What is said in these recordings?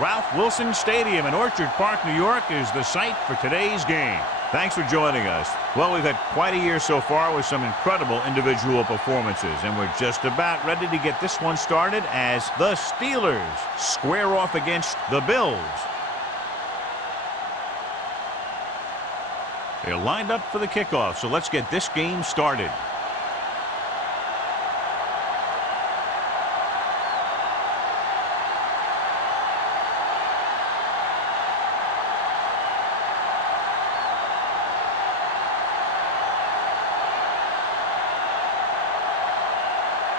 Ralph Wilson Stadium in Orchard Park, New York is the site for today's game. Thanks for joining us. Well, we've had quite a year so far with some incredible individual performances, and we're just about ready to get this one started as the Steelers square off against the Bills. They're lined up for the kickoff, so let's get this game started.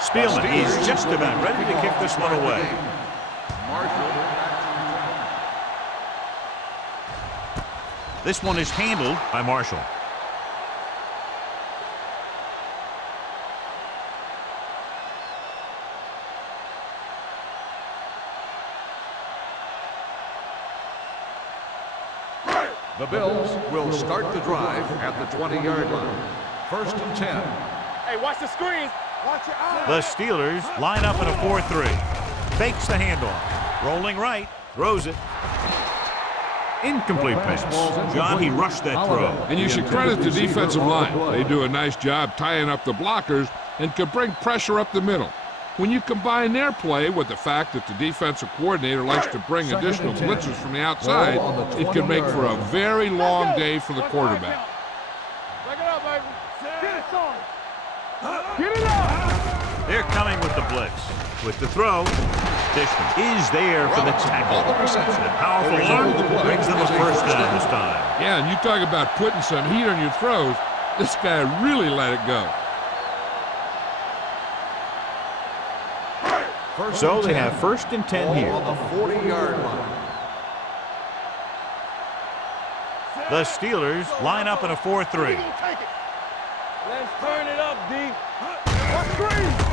Spielman is just about ready to kick this one away. This one is handled by Marshall. The Bills will start the drive at the 20-yard line. 1st and 10. Hey, watch the screens. Watch your eyes. The Steelers line up in a 4-3. Fakes the handoff. Rolling right. Throws it. Incomplete pass. John, he rushed that throw. And you should credit the defensive line. They do a nice job tying up the blockers and can bring pressure up the middle. When you combine their play with the fact that the defensive coordinator likes to bring additional blitzes from the outside, it can make for a very long day for the quarterback. Back it up, baby. Get it, son. Get it up. They're coming with the blitz. With the throw, Dishman is there for the tackle. The powerful arm brings them a first down this time. Yeah, and you talk about putting some heat on your throws. This guy really let it go. So they have 1st and 10 here. On the 40-yard line. The Steelers line up in a 4-3. Let's turn it up, D.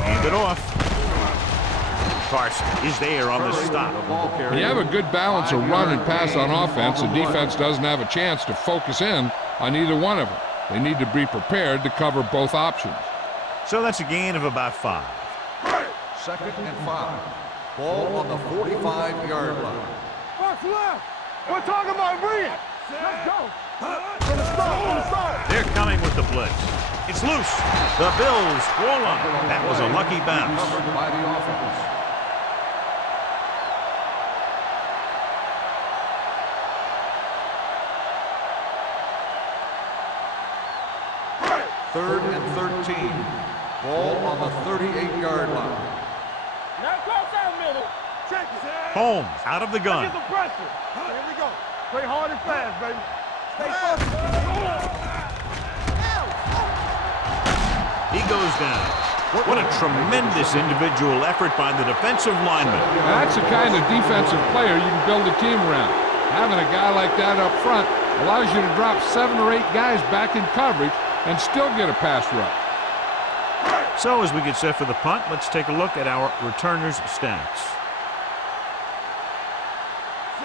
Hand it off. Carson is there on the stop. You have a good balance of run and pass on offense. The defense doesn't have a chance to focus in on either one of them. They need to be prepared to cover both options. So that's a gain of about 5. 2nd and 5. Ball on the 45-yard line. Watch left. We're talking about bring it. Let's go. On the start. They're coming with the blitz. It's loose. The Bills roll on. That was a lucky bounce. Covered by the offense. Third and 13. Ball on the 38-yard line. Now cross out middle. Check it. Holmes out of the gun. Get the pressure. Here we go. Play hard and fast, baby. Stay focused. He goes down. What a tremendous individual effort by the defensive lineman. That's the kind of defensive player you can build a team around. Having a guy like that up front allows you to drop 7 or 8 guys back in coverage and still get a pass rush. So as we get set for the punt, let's take a look at our returners' stats.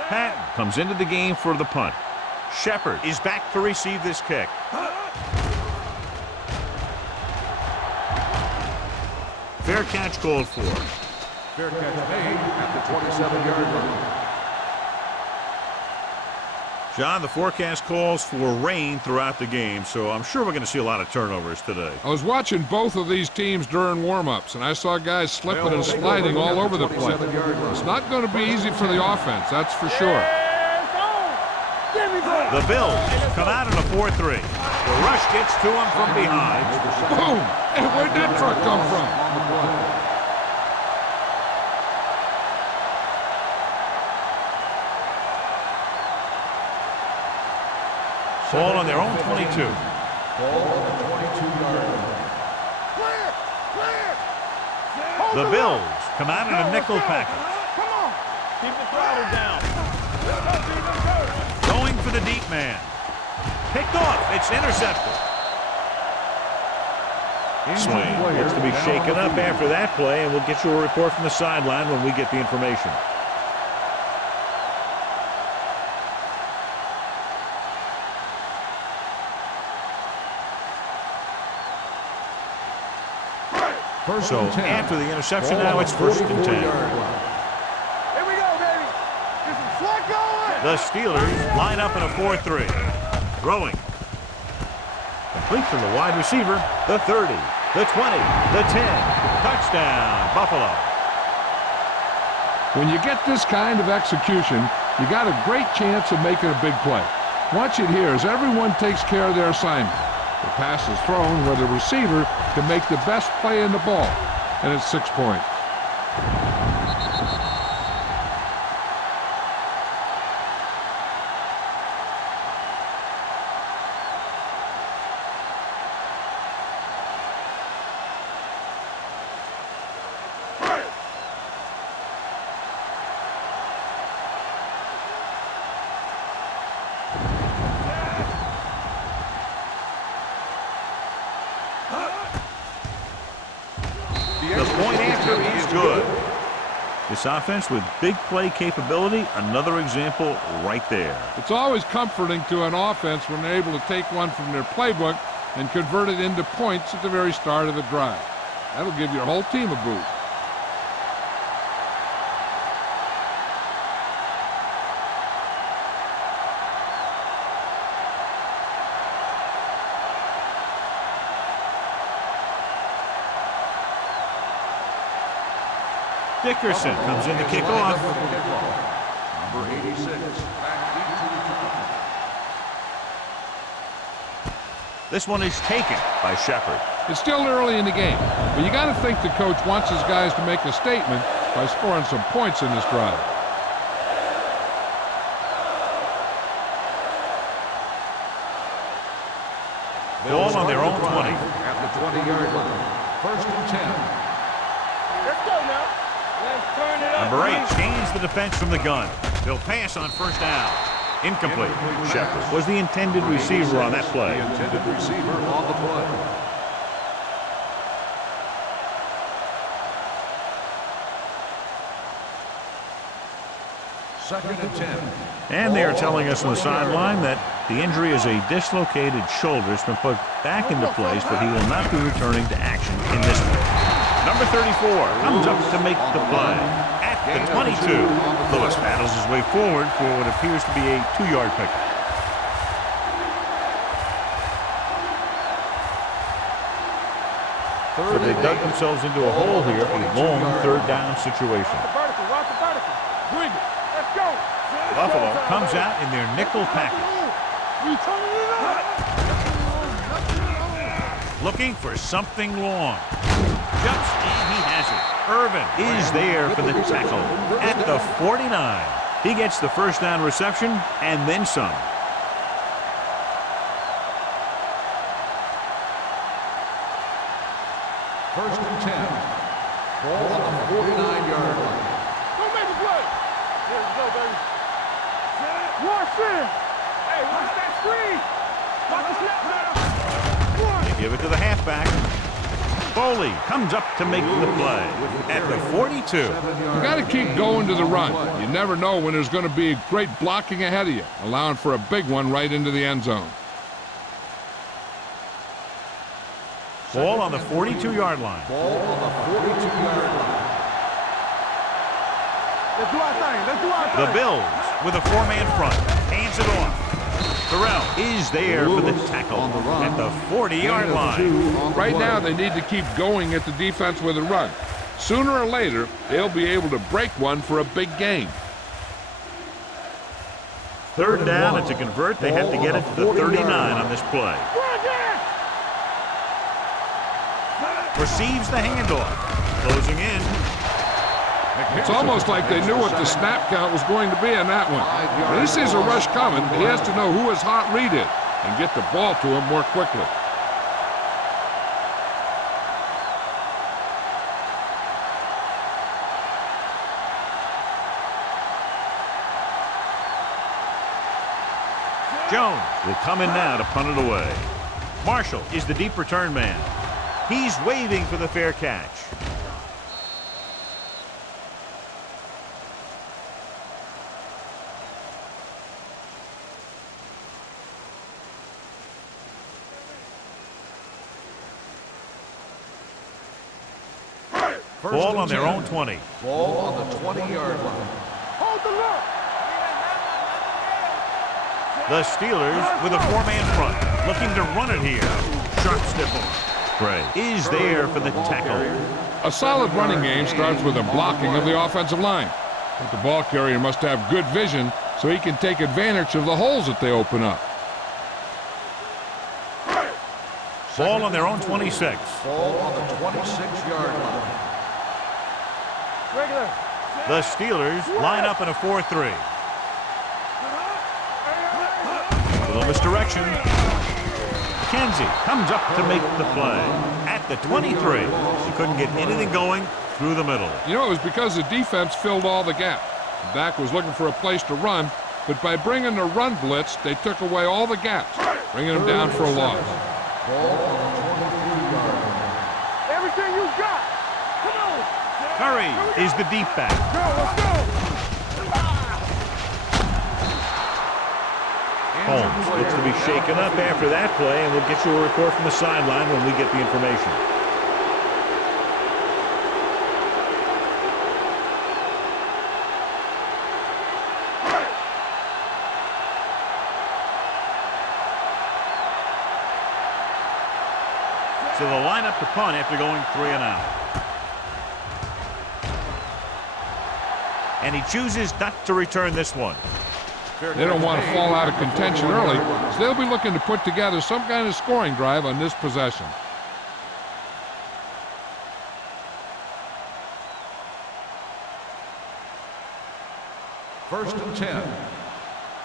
Patton comes into the game for the punt. Shepard is back to receive this kick. Fair catch called for. Fair catch made at the 27-yard line. John, the forecast calls for rain throughout the game, so I'm sure we're going to see a lot of turnovers today. I was watching both of these teams during warm-ups, and I saw guys slipping and sliding all over the place. It's not going to be easy for the offense, that's for sure. The Bills come out in a 4-3. The rush gets to him from behind. Boom! And where'd that truck come from? Ball on their own 22. Ball on the 22-yard line. The Bills come out in a nickel package. Come on. Keep the throttle down. Going for the deep man. Picked off. It's intercepted. Swain gets to be shaken up after that play, and we'll get you a report from the sideline when we get the information. So after the interception, now it's 1st and 10. Here we go, baby. This The Steelers line up in a 4-3. Throwing. Complete to the wide receiver. The 30, the 20, the 10. Touchdown, Buffalo. When you get this kind of execution, you got a great chance of making a big play. Watch it here as everyone takes care of their assignment. The pass is thrown where the receiver can make the best play in the ball, and it's 6 points. The point after is good. This offense with big play capability, another example right there. It's always comforting to an offense when they're able to take one from their playbook and convert it into points at the very start of the drive. That'll give your whole team a boost. Dickerson comes in to kick off. Number 86. This one is taken by Shepard. It's still early in the game, but you got to think the coach wants his guys to make a statement by scoring some points in this drive. Ball on their own 20. At the 20-yard line. 1st and 10. Let's go now. Let's turn it up. Number 8 chains the defense from the gun. They'll pass on 1st down. Incomplete. Shepard was the intended receiver on that play. The intended receiver on the play. Second and 10. And they are telling us on the sideline that the injury is a dislocated shoulder. It's been put back into place, but he will not be returning to action in this one. Number 34 comes up to make the play at the 22. Lewis battles his way forward for what appears to be a 2-yard pickup. So they dug themselves into a hole here, a long 3rd down situation. Vertical, watch the vertical. Bring it. Let's go. Buffalo comes out in their nickel package. We turning it up. Looking for something long. Jumps and he has it. Irvin is there for the tackle at the 49. He gets the 1st down reception and then some. First and 10. Ball on the 49-yard line. Don't make a play. Here we go, baby. Watch it. Hey, watch that screen. Watch the snap now. They give it to the halfback. Foley comes up to make the play at the 42. You got to keep going to the run. You never know when there's going to be great blocking ahead of you, allowing for a big one right into the end zone. Ball on the 42-yard line. Ball on the 42-yard line. Let's do our thing. Let's do our thing. The Bills with a 4-man front. Hands it off. Terrell is there for the tackle at the 40-yard line. Right now, they need to keep going at the defense with a run. Sooner or later, they'll be able to break one for a big gain. 3rd down, and to convert, they have to get it to the 39 on this play. Receives the handoff. Closing in. It's almost like they knew what the snap count was going to be in that one. When he sees a rush coming, he has to know who his hot read is and get the ball to him more quickly. Jones will come in now to punt it away. Marshall is the deep return man. He's waving for the fair catch. Ball on their own 20. Ball on the 20-yard line. Hold the look. The Steelers with a four-man front, looking to run it here. Sharp stiff arm. Gray is there for the tackle. A solid running game starts with a blocking of the offensive line. But the ball carrier must have good vision so he can take advantage of the holes that they open up. Ball on their own 26. Ball on the 26-yard line. Regular. The Steelers line up in a 4-3. A little misdirection. McKenzie comes up to make the play. At the 23, he couldn't get anything going through the middle. You know, it was because the defense filled all the gaps. The back was looking for a place to run, but by bringing the run blitz, they took away all the gaps, bringing them down for a loss. Ball on the 23-yard line. Everything you got. Come on. Curry is the deep back. Go, let's go. Holmes looks to be shaken up after that play, and we'll get you a report from the sideline when we get the information. So they'll line up to punt after going 3 and out. And he chooses not to return this one. They don't want to fall out of contention early, so they'll be looking to put together some kind of scoring drive on this possession. First and 10.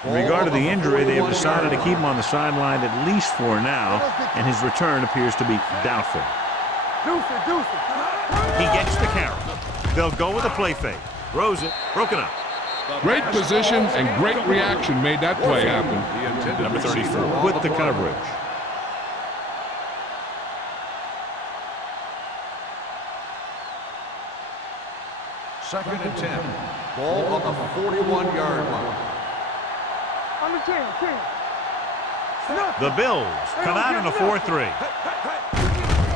In regard to the injury, they have decided to keep him on the sideline at least for now, and his return appears to be doubtful. Deuce it. He gets the carry. They'll go with a play fake. Throws it. Broken up. Great position and great reaction made that play happen. Number 34 with the coverage. Second and 10. Ball on the 41-yard line. On the 10. The Bills come out in a 4-3.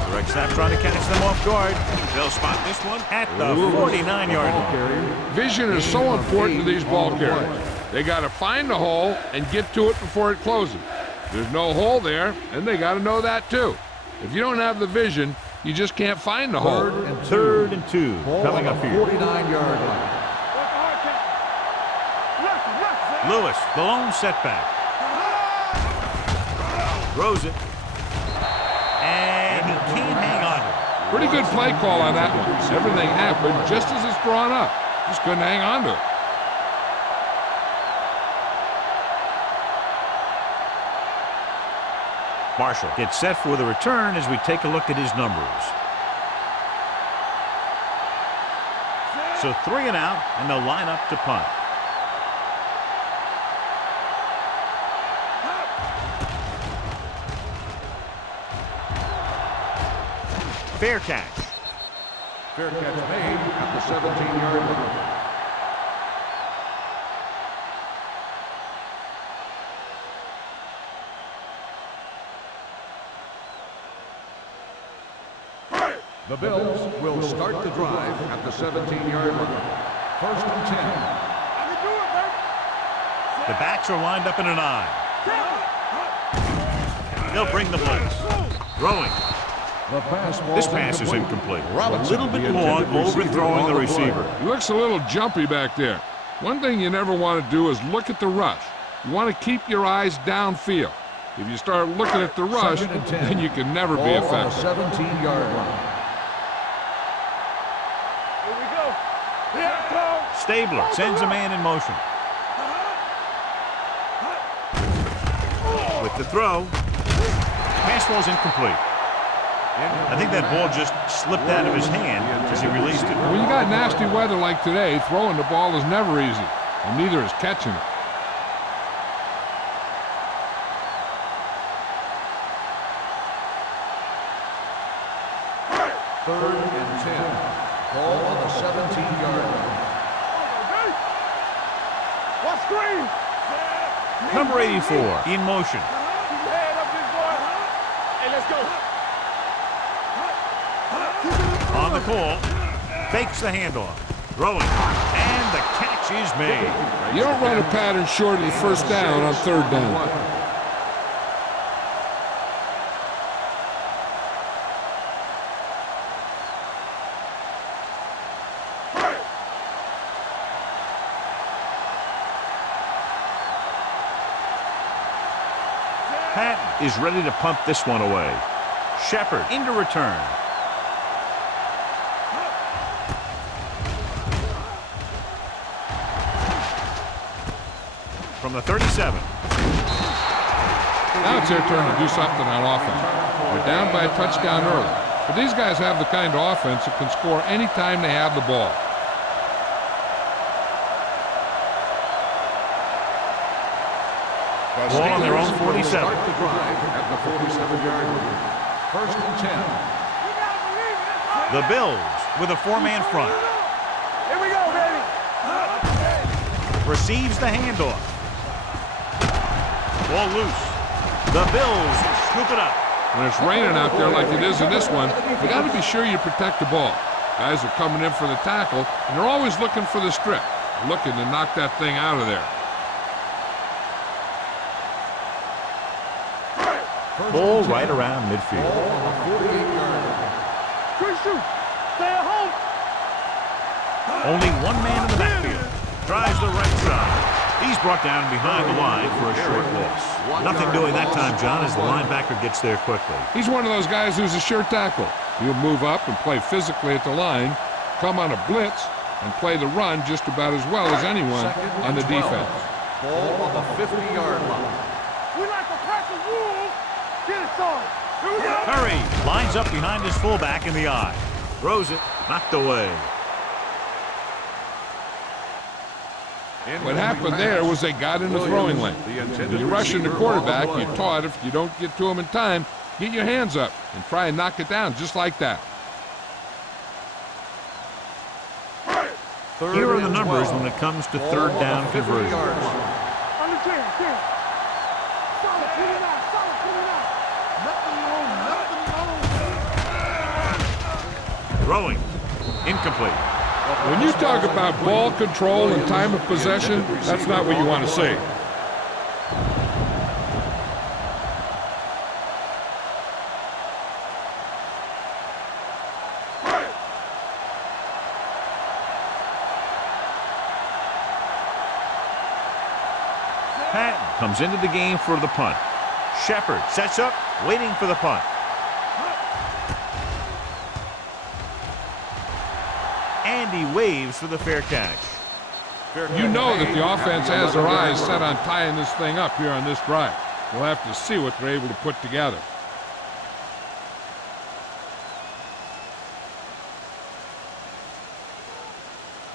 Direct snap trying to catch them off guard. They'll spot this one at the 49-yard line. Vision is so important to these ball carriers. They got to find the hole and get to it before it closes. There's no hole there, and they got to know that too. If you don't have the vision, you just can't find the hole. Third and two coming up here. 49-yard line. Lewis, the lone setback. Throws it. And he can't hang on to it. Pretty good play call on that one. Everything happened just as it's drawn up. Just couldn't hang on to it. Marshall gets set for the return as we take a look at his numbers. So 3 and out, and they'll line up to punt. Fair catch. Fair catch made at the 17-yard line. The Bills will start the drive at the 17-yard line. First and 10. The backs are lined up in an I. They'll bring the blitz. Throwing. This pass is incomplete. A little bit long, overthrowing the receiver. He looks a little jumpy back there. One thing you never want to do is look at the rush. You want to keep your eyes downfield. If you start looking at the rush, then you can never be effective. 17-yard line. Here we go. Stabler sends a man in motion. With the throw. Pass ball's incomplete. I think that ball just slipped out of his hand as he released it. When you got nasty weather like today, throwing the ball is never easy, and neither is catching it. Third and 10. Ball on the 17-yard line. What screen? Number 84 in motion. Head up this boy. Hey, let's go. On the call. Fakes the handoff. Throwing. And the catch is made. You don't run a pattern short of the first down on third down. Patton is ready to pump this one away. Shepard into return. From the 37. Now it's their turn to do something on offense. They're down by a touchdown early. But these guys have the kind of offense that can score anytime they have the ball. Ball on their own 47. Start the drive at the 47-yard line. First and 10. The Bills with a four-man front. Here we go, baby. Receives the handoff. Ball loose. The Bills scoop it up. When it's raining out there like it is in this one, you got to be sure you protect the ball. Guys are coming in for the tackle, and they're always looking for the strip, looking to knock that thing out of there. Ball right around midfield. Christian, stay at home. Only one man in the backfield. Tries the right side. He's brought down behind the line for a short loss. Nothing doing that time, John, as the linebacker gets there quickly. He's one of those guys who's a sure tackle. He'll move up and play physically at the line, come on a blitz, and play the run just about as well as anyone on the defense. Ball on the 50-yard line. We like to crack the rules. Get it started. Here we go. Curry lines up behind his fullback in the eye. Throws it, knocked away. What happened there was they got in the throwing lane. When you're rushing the quarterback, you're taught if you don't get to him in time, get your hands up and try and knock it down just like that. Here are the numbers when it comes to third down conversion. On the 10. Solid, put it out. Solid, put it out. Nothing wrong. Throwing. Incomplete. When you talk about ball control and time of possession, that's not what you want to see. Patton comes into the game for the punt. Shepard sets up, waiting for the punt. And he waves for the fair catch. You know that the offense has their eyes set on tying this thing up here on this drive. We'll have to see what they're able to put together.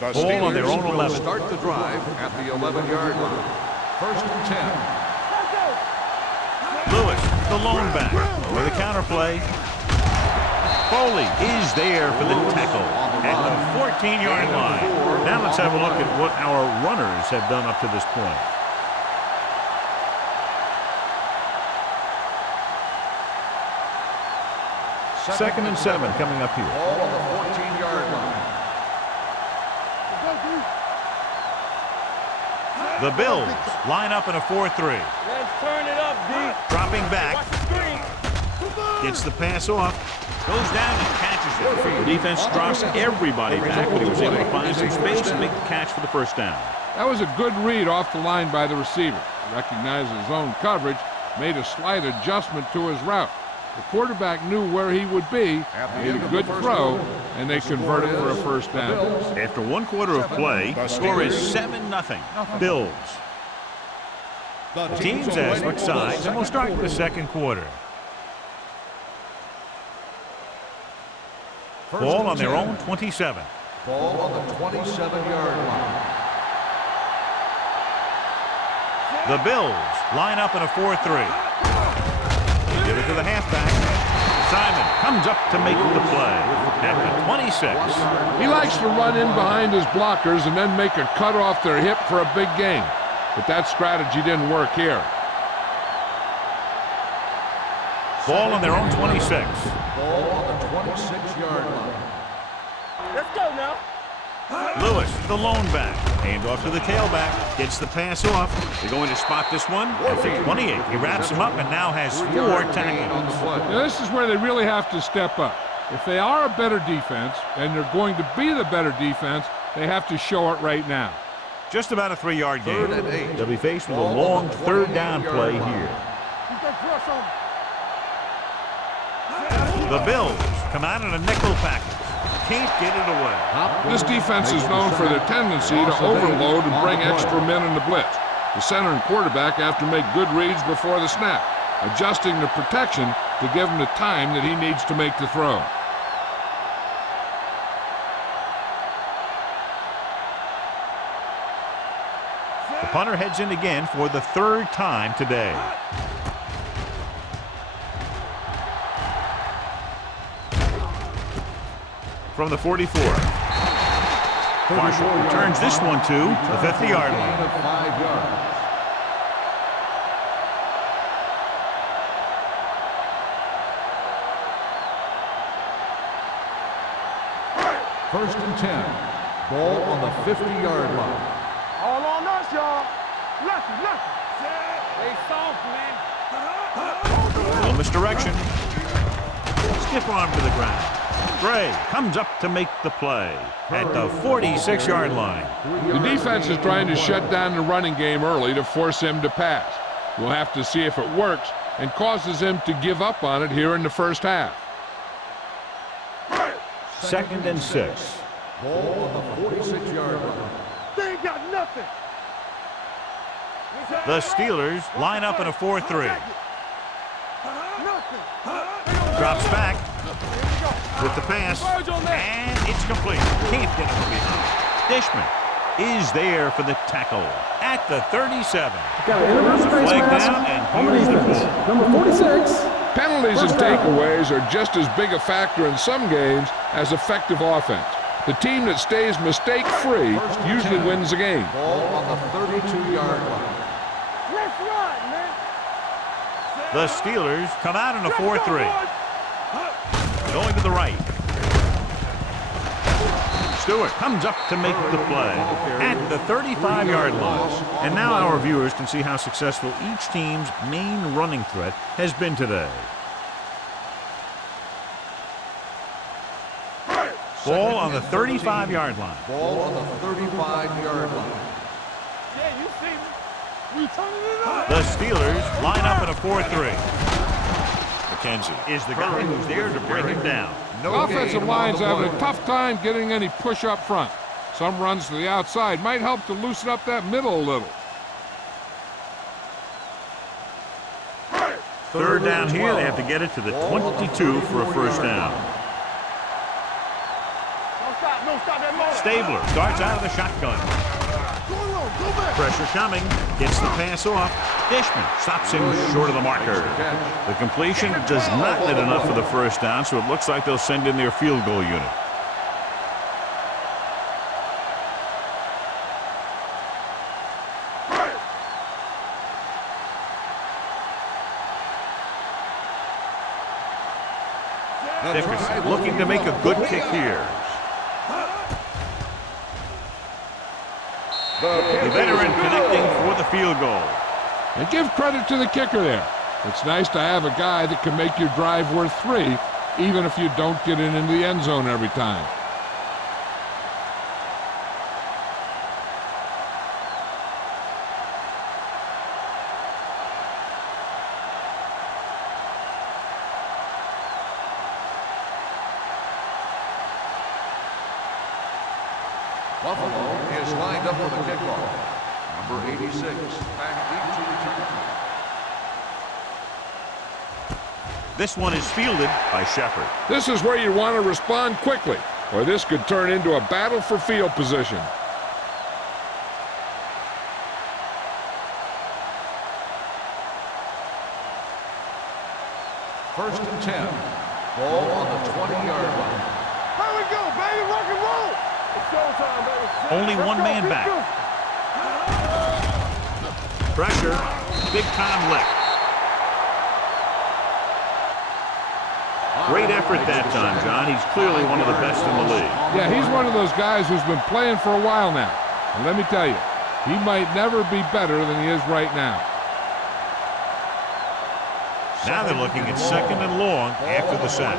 The Ball on their own Steelers will 11. start the drive at the 11-yard line. First and 10. Lewis, the lone back, with a counterplay. Foley is there for the tackle at the 14-yard line. Now let's have a look at what our runners have done up to this point. Second and 7 coming up here. Ball on the 14-yard line. The Bills line up in a 4-3. Let's turn it up, D. Dropping back. Watch the screen. Gets the pass off. Goes down and catches it. The defense drops everybody back, but he was able to find some space and make the catch for the first down. That was a good read off the line by the receiver. Recognized his own coverage, made a slight adjustment to his route. The quarterback knew where he would be, made a good throw, and they converted for a first down. After one quarter of play, the score is 7-0. Bills. Teams as switch sides, and we'll start with the second quarter. Ball on their own 27. Ball on the 27-yard line. The Bills line up in a 4-3. Give it to the halfback. Simon comes up to make the play at the 26. He likes to run in behind his blockers and then make a cut off their hip for a big gain. But that strategy didn't work here. Ball on their own 26. Ball on the 26-yard line. Let's go now. Lewis, the lone back. Hand off to the tailback. Gets the pass off. They're going to spot this one at the 28. He wraps him up and now has 4 tackles. Now, this is where they really have to step up. If they are a better defense, and they're going to be the better defense, they have to show it right now. Just about a 3-yard gain. They'll be faced with a long 3rd down play here. The Bills come out in a nickel package. Can't get it away. This defense is known for their tendency to overload and bring extra men in the blitz. The center and quarterback have to make good reads before the snap, adjusting the protection to give him the time that he needs to make the throw. The punter heads in again for the 3rd time today. From the 44. Marshall returns this one to the 50-yard line. 5 yards. First and 10. Ball on the 50-yard line. All on us, y'all. Lefty. They soft, man. Little misdirection. Stiff arm to the ground. Gray comes up to make the play at the 46-yard line. The defense is trying to shut down the running game early to force him to pass. We'll have to see if it works and causes him to give up on it here in the first half. 2nd and 6. Ball on the 46-yard line. They ain't got nothing. The Steelers line up in a 4-3. Drops back with the pass, and it's complete. Can't get it from behind. Dishman is there for the tackle at the 37. There's a flag down, and here's the ball. Number 46. Penalties and takeaways are just as big a factor in some games as effective offense. The team that stays mistake-free usually wins the game. Ball on the 32-yard line. Let's run, man. The Steelers come out in a 4-3. Going to the right. Stewart comes up to make the play at the 35-yard line. And now our viewers can see how successful each team's main running threat has been today. Ball on the 35-yard line. Ball on the 35-yard line. Yeah, you see me. We turning it up. The Steelers line up in a 4-3. McKenzie is the guy who's there to bring him down. The offensive line's having a tough time getting any push up front. Some runs to the outside might help to loosen up that middle a little. 3rd down here. They have to get it to the 22 for a first down. Don't stop that motor. Stabler starts out of the shotgun. Pressure coming. Gets the pass off. Dishman stops him short of the marker. The completion does not net enough for the first down, so it looks like they'll send in their field goal unit. Dickerson looking to make a good kick here. The veteran connecting for the field goal. And give credit to the kicker there. It's nice to have a guy that can make your drive worth 3, even if you don't get it into the end zone every time. Buffalo is lined up for the kickoff. Number 86, back deep to return. This one is fielded by Shepard. This is where you want to respond quickly, or this could turn into a battle for field position. First and 10. Ball on the 20-yard line. Here we go, baby. Rock and roll. It's showtime, baby. Only Let's one go, man let's back. go. Pressure. Big time lick. Great effort that time, John. He's clearly one of the best in the league. Yeah, he's one of those guys who's been playing for a while now. And let me tell you, he might never be better than he is right now. Now they're looking at second and long after the sack.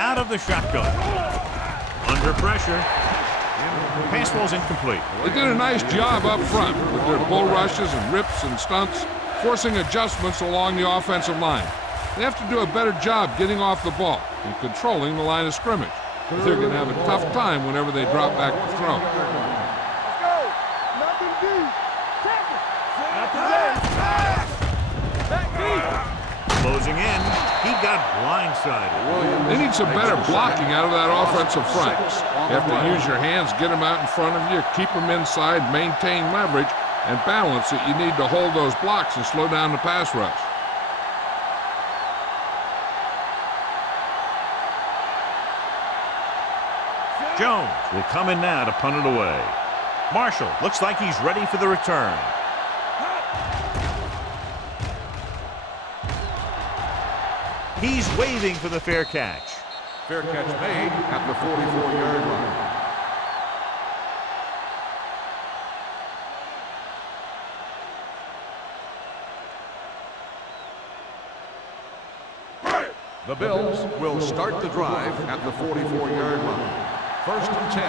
Out of the shotgun. Under pressure. Pass ball's incomplete. They did a nice job up front with their bull rushes and rips and stunts, forcing adjustments along the offensive line. They have to do a better job getting off the ball and controlling the line of scrimmage. They're going to have a tough time whenever they drop back to throw. Let's go. Nothing deep. Check it. Nothing deep. Back deep. Closing in. He got blindsided. They need some better blocking out of that offensive front. You have to use your hands, get them out in front of you, keep them inside, maintain leverage, and balance it. You need to hold those blocks and slow down the pass rush. Jones will come in now to punt it away. Marshall looks like he's ready for the return. He's waving for the fair catch. Fair catch made at the 44-yard line. The Bills will start the drive at the 44-yard line. First and 10.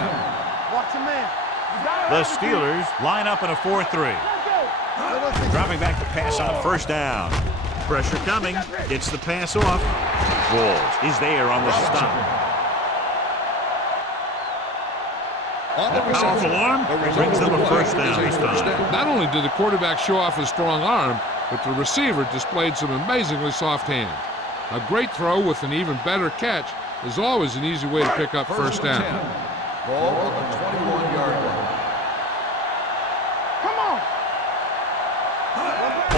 Watch a man. The Steelers line up in a 4-3. Dropping back to pass on first down. Pressure coming. Gets the pass off. Walls is there on the stop. The powerful arm brings them a first down this time. Not only did the quarterback show off his strong arm, but the receiver displayed some amazingly soft hands. A great throw with an even better catch is always an easy way to pick up first down. Ball on the 21-yard line. Come on.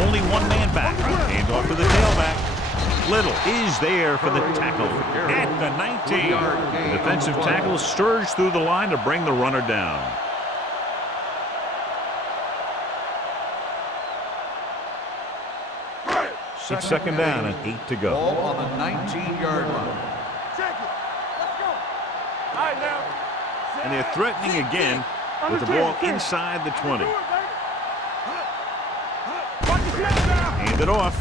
Only one man back. Hand off to the tailback. Little is there for the tackle at the 19. The defensive tackle surged through the line to bring the runner down. It's second down and 8 to go. Ball on the 19-yard line. Check it. Let's go. All right, now. And they're threatening again with the ball inside the 20. Hand it off.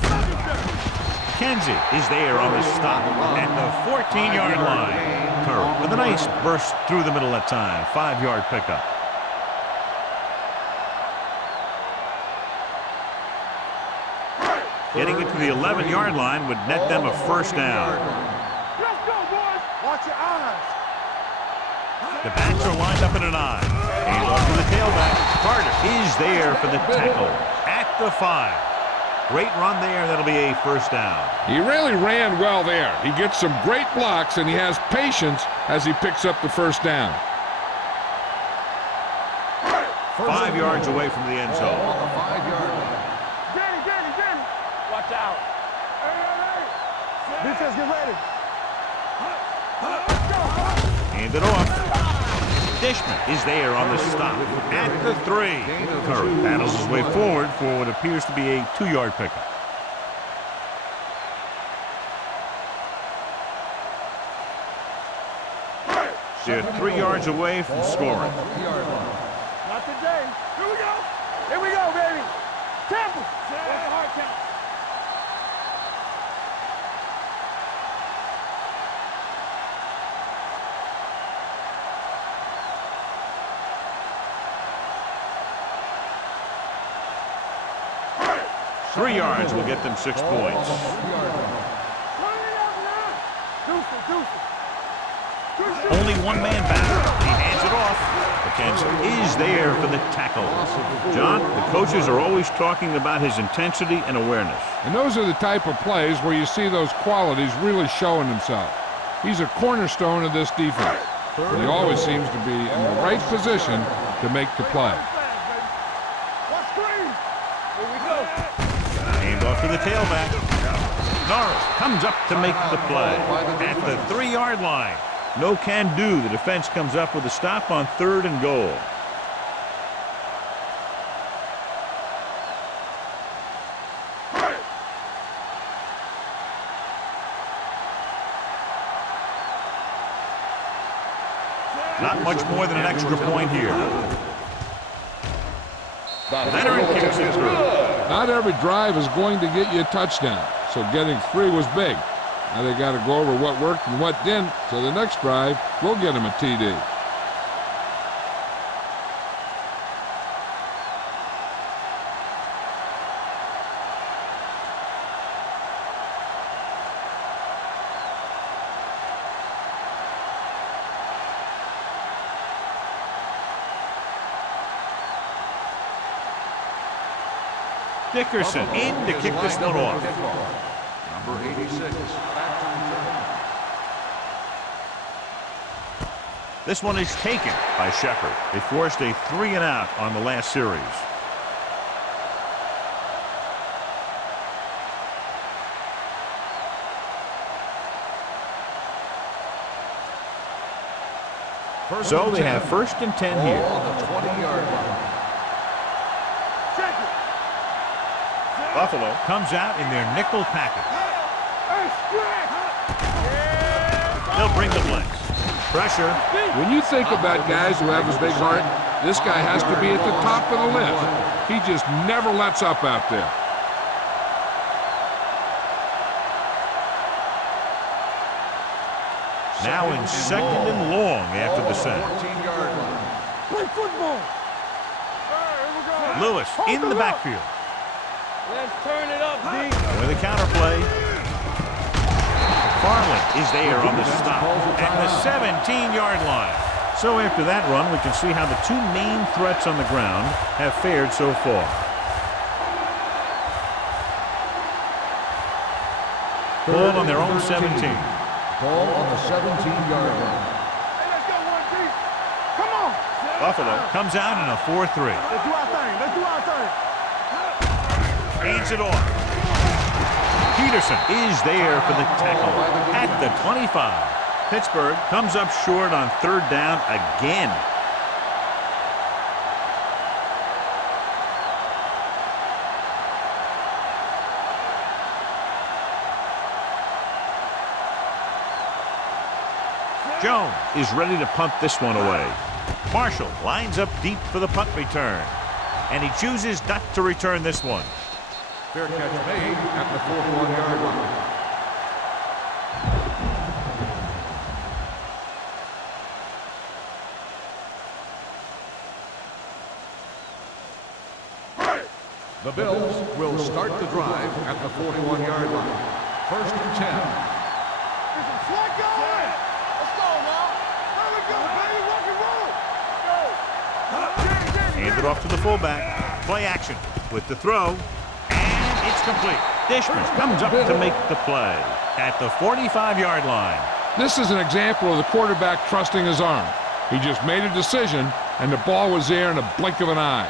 Kenzie is there on the stop at the 14-yard line. Curry with a nice burst through the middle that time. 5-yard pickup. Getting it to the 11-yard line would net them a first down. Let's go, boys. Watch your eyes. The backs are lined up in an eye. Hand off to the tailback. Carter is there for the tackle at the 5. Great run there. That'll be a first down. He really ran well there. He gets some great blocks, and he has patience as he picks up the first down. 5 yards away from the end zone. On the 5-yard line. Danny. Watch out. Hey. Defense, get ready. Hand it off. Dishman is there on the stop at the 3. Curry battles his way forward for what appears to be a 2-yard pickup. They're 3 yards away from scoring. Not today. Here we go. Here we go, baby. Temple. What's the hard count? Three yards will get them 6 points. Only one man back. He hands it off. McKenzie is there for the tackle. John, the coaches are always talking about his intensity and awareness. And those are the type of plays where you see those qualities really showing themselves. He's a cornerstone of this defense. And he always seems to be in the right position to make the play. Hand off to the tailback. Norris comes up to make the play at the 3-yard line. No can do. The defense comes up with a stop on 3rd and goal. Not much more than an extra point here. Leonard kicks it through. Not every drive is going to get you a touchdown, so getting 3 was big. Now they got to go over what worked and what didn't, so the next drive will get him a TD. Dickerson in to kick this one off. Number 86, back to return. This one is taken by Shepard. They forced a 3-and-out on the last series. So they have 1st and 10 here. On the 20-yard line. Buffalo comes out in their nickel package. They'll bring the blitz. Pressure. When you think about guys who have a big heart, this guy has to be at the top of the list. He just never lets up out there. Now in 2nd and long after the set. 14-yard line. Play football. Lewis in the backfield. Let's turn it up, D. With a counterplay. Farland is there on the stop at the 17-yard line. So after that run, we can see how the 2 main threats on the ground have fared so far. Ball on their own 17. Ball on the 17-yard line. Hey, let's go, 1-3. Come on. Buffalo comes out in a 4-3. Let's do our thing. Let's do our thing. Hands it off. Peterson is there for the tackle at the 25. Pittsburgh comes up short on 3rd down again. Jones is ready to punt this one away. Marshall lines up deep for the punt return, and he chooses not to return this one. Fair catch made at the 41-yard line. The Bills will start the drive at the 41-yard line. 1st and 10. Let's go, now. There we go, baby. Rock and roll. Go. Hand it off to the fullback. Play action with the throw. It's complete. Dishman comes up to make the play at the 45-yard line. This is an example of the quarterback trusting his arm. He just made a decision, and the ball was there in a blink of an eye.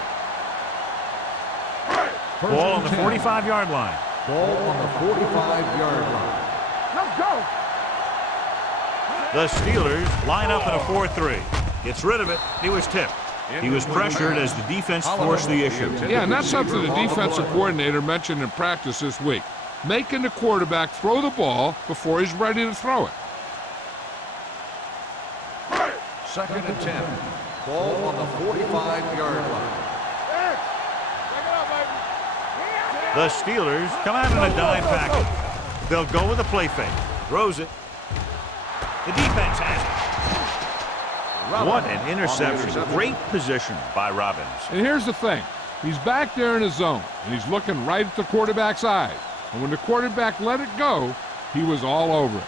Ball on the 45-yard line. Ball on the 45-yard line. Let's go. The Steelers line up in a 4-3. Gets rid of it. He was tipped. He was pressured as the defense forced the issue. Yeah, and that's something the defensive coordinator mentioned in practice this week. Making the quarterback throw the ball before he's ready to throw it. 2nd and 10. Ball on the 45-yard line. The Steelers come out in a dime package. They'll go with a play fake. Throws it. The defense has it. What an interception. Great position by Robbins. And here's the thing. He's back there in his zone, and he's looking right at the quarterback's eyes. And when the quarterback let it go, he was all over it.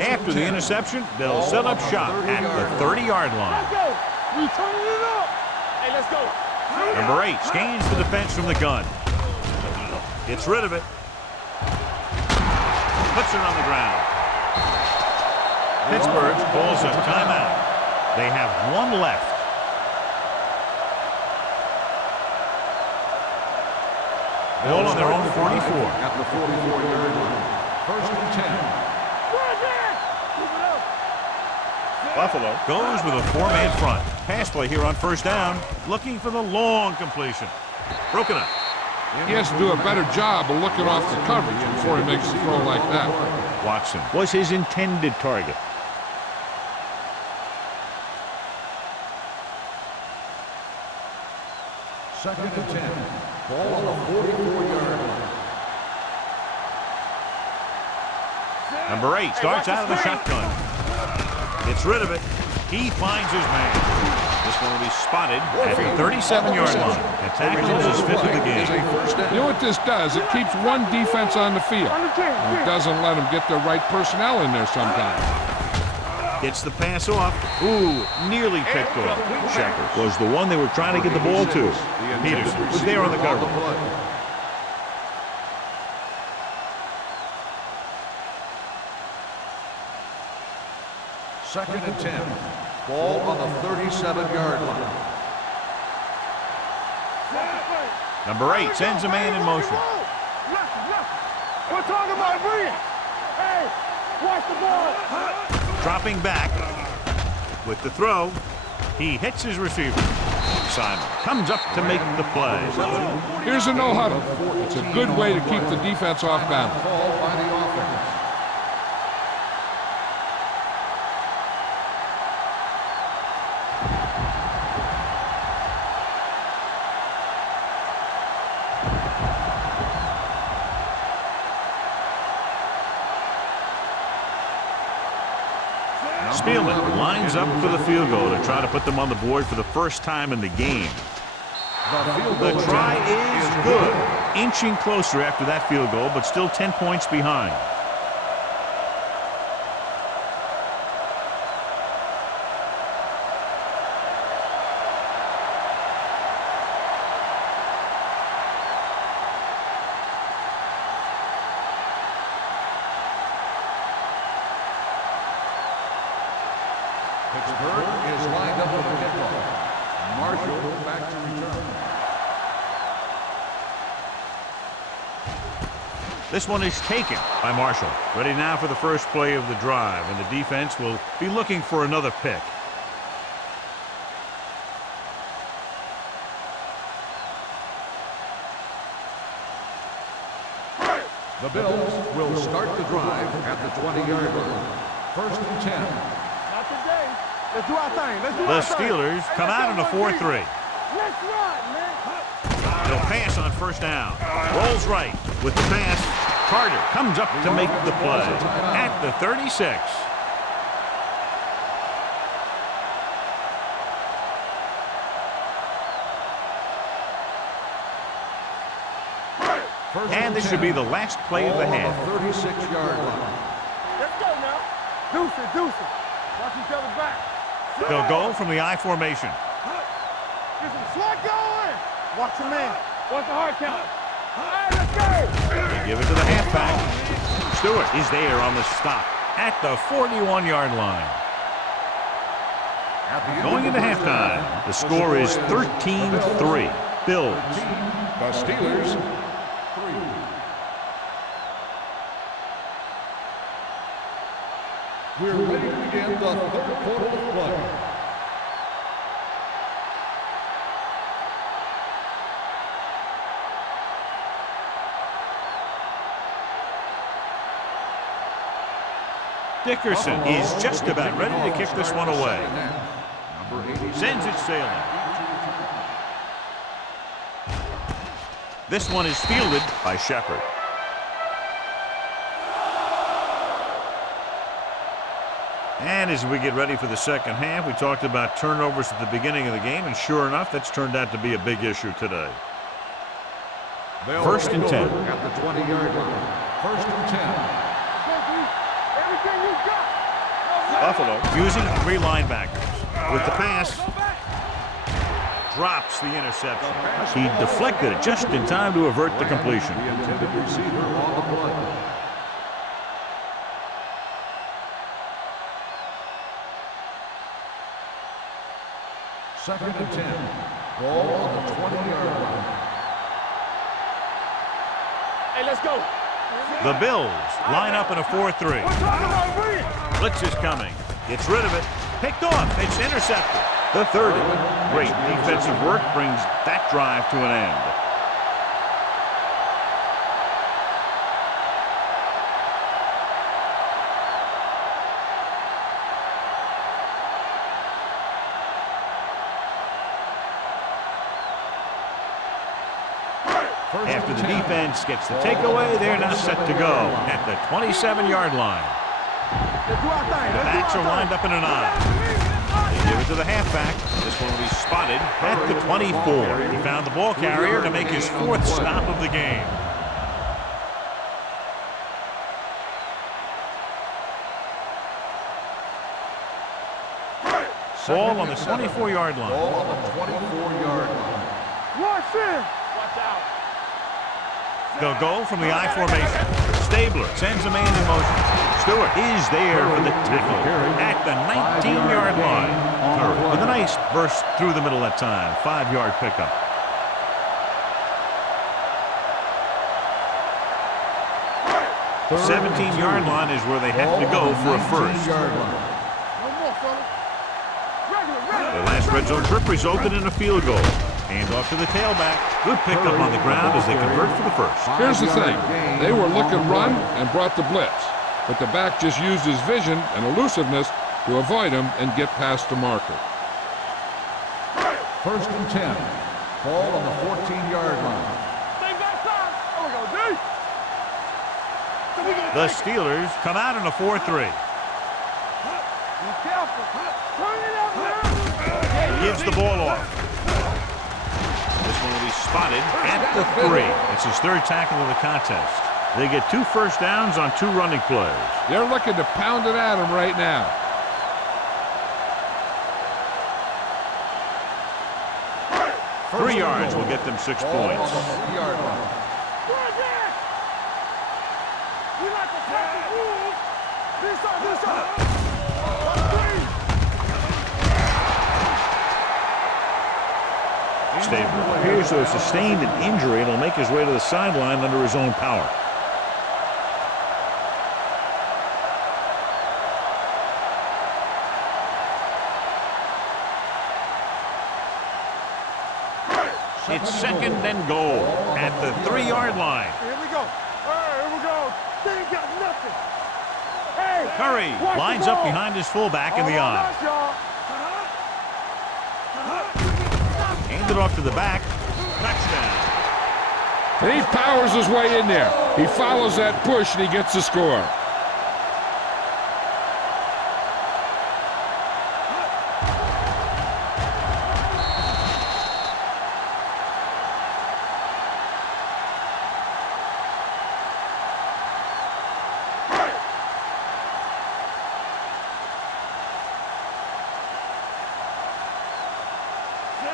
After the interception, they'll set up shop at the 30-yard line. Let's go. We turning it up. Hey, let's go. Number 8 scans the defense from the gun. Gets rid of it. Puts it on the ground. Pittsburgh calls a timeout. They have 1 left. Ball on their own 44. At the 44-yard line. 1st and 10. Buffalo goes with a 4-man front. Pass play here on 1st down. Looking for the long completion. Broken up. He has to do a better job of looking off the coverage before he makes a throw like that. Watson was his intended target. Second and 10. Ball on the 44-yard line. Number 8 starts out of the shotgun. Gets rid of it. He finds his man. This one will be spotted at the 37-yard line. And tackles his 5th of the game. You know what this does? It keeps one defense on the field. And it doesn't let them get the right personnel in there sometimes. Gets the pass off. Ooh, nearly picked off. Shepard was the one they were trying to get the ball to. Peterson was there on the cover. Second and 10. Ball on the 37-yard line. Number 8 sends a man in motion. We're talking about brilliant. Hey, watch the ball. Dropping back with the throw. He hits his receiver. Simon comes up to make the play. Here's a no huddle. It's a good way to keep the defense off balance. Called by the offense. Spielman lines up for the field goal to try to put them on the board for the first time in the game. The try is good. Inching closer after that field goal, but still 10 points behind. Pittsburgh is lined up for the kickoff. Marshall back to return. This one is taken by Marshall. Ready now for the first play of the drive, and the defense will be looking for another pick. The Bills will start the drive at the 20-yard line. First and 10. Not today. Let's do our thing. Let's do The our thing. Steelers come out in a 4-3. Let's run, man. They'll pass on first down. Rolls right with the pass. Carter comes up to make the play at the 36. And this should be the last play of the half. 36-yard line. Let's go now. Deuce it, deuce it. Watch each other back. They'll go from the I formation. Get some slot going. Watch your man. Watch the hard count. All right, let's go. They give it to the halfback. Stewart is there on the stop at the 41-yard line. Going into halftime, the score is 13-3. Bills. The Steelers 3. We're ready to begin the third quarter of play. Dickerson is just about ready to kick this one away. Sends it sailing. This one is fielded by Shepard. And as we get ready for the second half, we talked about turnovers at the beginning of the game, and sure enough, that's turned out to be a big issue today. First and 10. At the 20-yard line. First and 10. Everything you got. Buffalo using 3 linebackers. With the pass, drops the interception. He deflected it just in time to avert the completion. The intended receiver on the play. Second and 10. Ball on the 20-yard line. Hey, let's go. The Bills line up in a 4-3. We're talking about brilliant. Blitz is coming. Gets rid of it. Picked off. It's intercepted. The 30. Great defensive work brings that drive to an end. After the defense gets the takeaway, they're now set to go at the 27-yard line. The backs are lined up in an I. They give it to the halfback. This one will be spotted at the 24. He found the ball carrier to make his 4th stop of the game. Ball on the 24-yard line. Ball on the 24-yard line. Watch out. They'll go from the I formation. Stabler sends a man in motion. Stewart is there for the tackle at the 19-yard line. Curry with a nice burst through the middle that time. 5-yard pickup. The 17-yard line is where they have to go for a first. The last red zone trip resulted in a field goal. Hand off to the tailback. Good pickup on the ground as they convert for the first. Here's the thing. They were looking run and brought the blitz. But the back just used his vision and elusiveness to avoid him and get past the marker. 1st and 10. Ball on the 14-yard line. The Steelers come out in a 4-3. Gives the ball off. This one will be spotted at the 3. It's his 3rd tackle of the contest. They get 2 first downs on 2 running plays. They're looking to pound it at him right now. First 3 yards will get them 6 points. Stabler appears to have sustained an injury and will make his way to the sideline under his own power. It's 2nd and goal at the 3-yard line. Here we go. Here we go. They ain't got nothing. Hey, Curry lines up behind his fullback in the I. Handed off to the back. Touchdown. And he powers his way in there. He follows that push and he gets the score.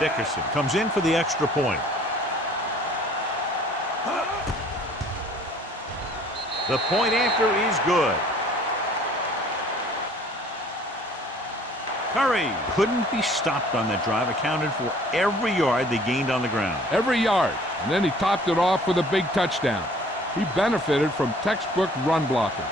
Dickerson comes in for the extra point. The point after is good. Curry couldn't be stopped on that drive. Accounted for every yard they gained on the ground. Every yard. And then he topped it off with a big touchdown. He benefited from textbook run blocking.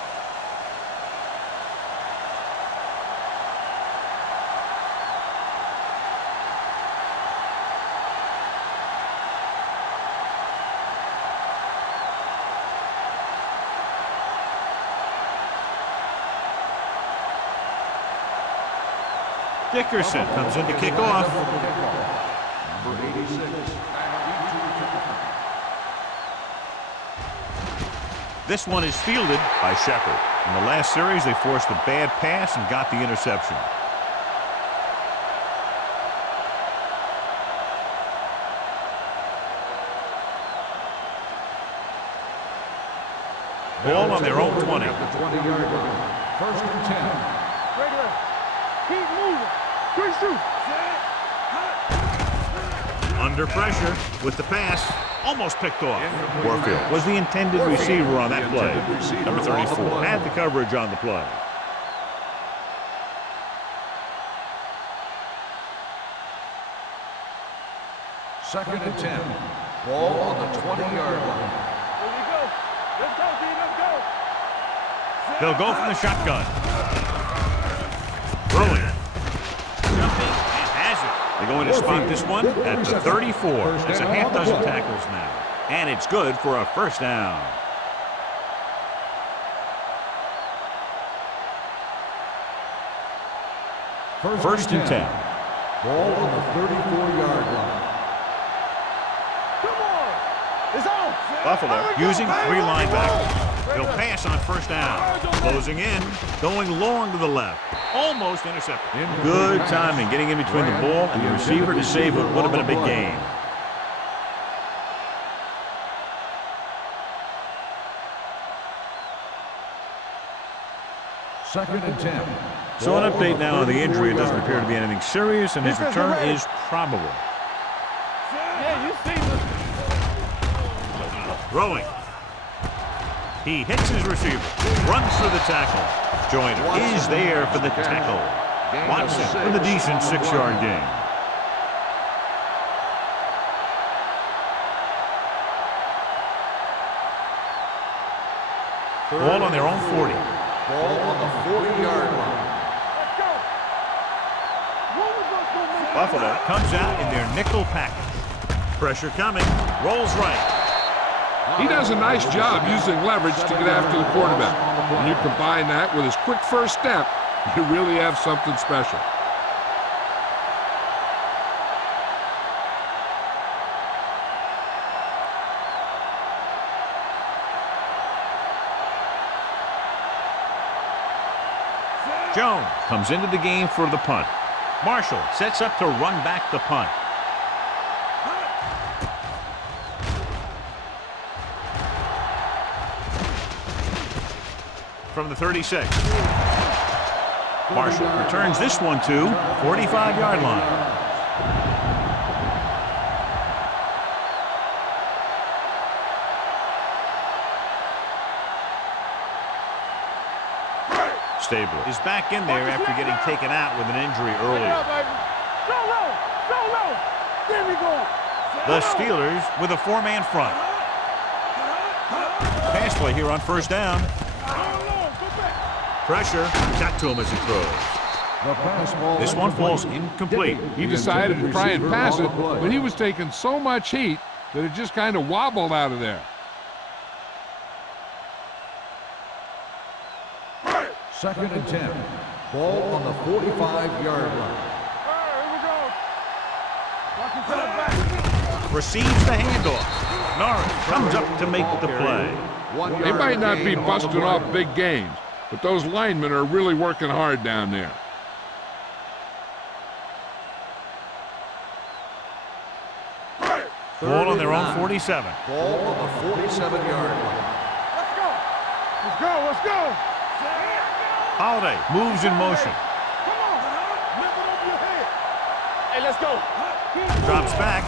Dickerson comes in to kick off. Number 86. This one is fielded by Shepard. In the last series, they forced a bad pass and got the interception. Ball on their own 20. At the 20-yard line. 1st and 10. Regular. Keep moving. Good shoot. Under pressure with the pass. Almost picked off. Warfield was the intended receiver on that play. Number 34 had the coverage on the play. Second and 10. Ball on the 20-yard line. There you go. Let's go, D. Let's go. They'll go from the shotgun. Throwing. Jumping and has it. They're going to spot this one at the 34. That's a half dozen tackles now. And it's good for a first down. First and 10. Ball on the 34-yard line. Come on. It's on. Buffalo using 3 linebackers. He'll pass on first down. Closing in, going long to the left. Almost intercepted. Good timing, getting in between the ball and the receiver to save what would have been a big gain. Second and 10. So an update now on the injury. It doesn't appear to be anything serious, and his return is probable. Yeah, you see this. Throwing. He hits his receiver, runs through the tackle. Joyner is there for the tackle. Watson with a decent 6-yard gain. Ball on their own 40. Ball on the 40-yard line. Let's go. Buffalo comes out in their nickel package. Pressure coming. Rolls right. He does a nice job using leverage to get after the quarterback. When you combine that with his quick first step, you really have something special. Jones comes into the game for the punt. Marshall sets up to run back the punt. From the 36. Marshall returns this one to 45-yard line. Stabler is back in there after getting taken out with an injury earlier. So low. So low. There we go. The Steelers with a 4-man front. Pass play here on first down. Pressure. Got to him as he throws. This one falls incomplete. He decided to try and pass it, but he was taking so much heat that it just kind of wobbled out of there. Second and 10. Ball on the 45-yard line. Here we go. Watch yourself back. Receives the handoff. Norris comes up to make the play. They might not be busting off big gains, but those linemen are really working hard down there. Ball on their own 47. Ball on the 47-yard line. Let's go. Let's go. Let's go. Holiday moves in motion. Come on. Lift it over your head. Hey, let's go. Drops back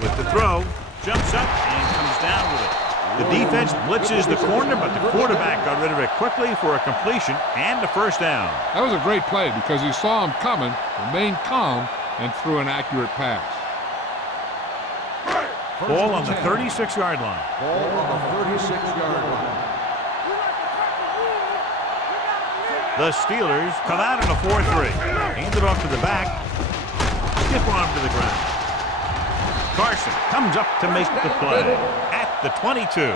with the throw. Jumps up and comes down with it. The defense blitzes the corner, but the quarterback got rid of it quickly for a completion and a first down. That was a great play because he saw him coming, remained calm, and threw an accurate pass. Ball on the 36-yard line. Ball on the 36-yard line. The Steelers come out in a 4-3. Hand it off to the back. Stiff arm to the ground. Carson comes up to make the play at the 22.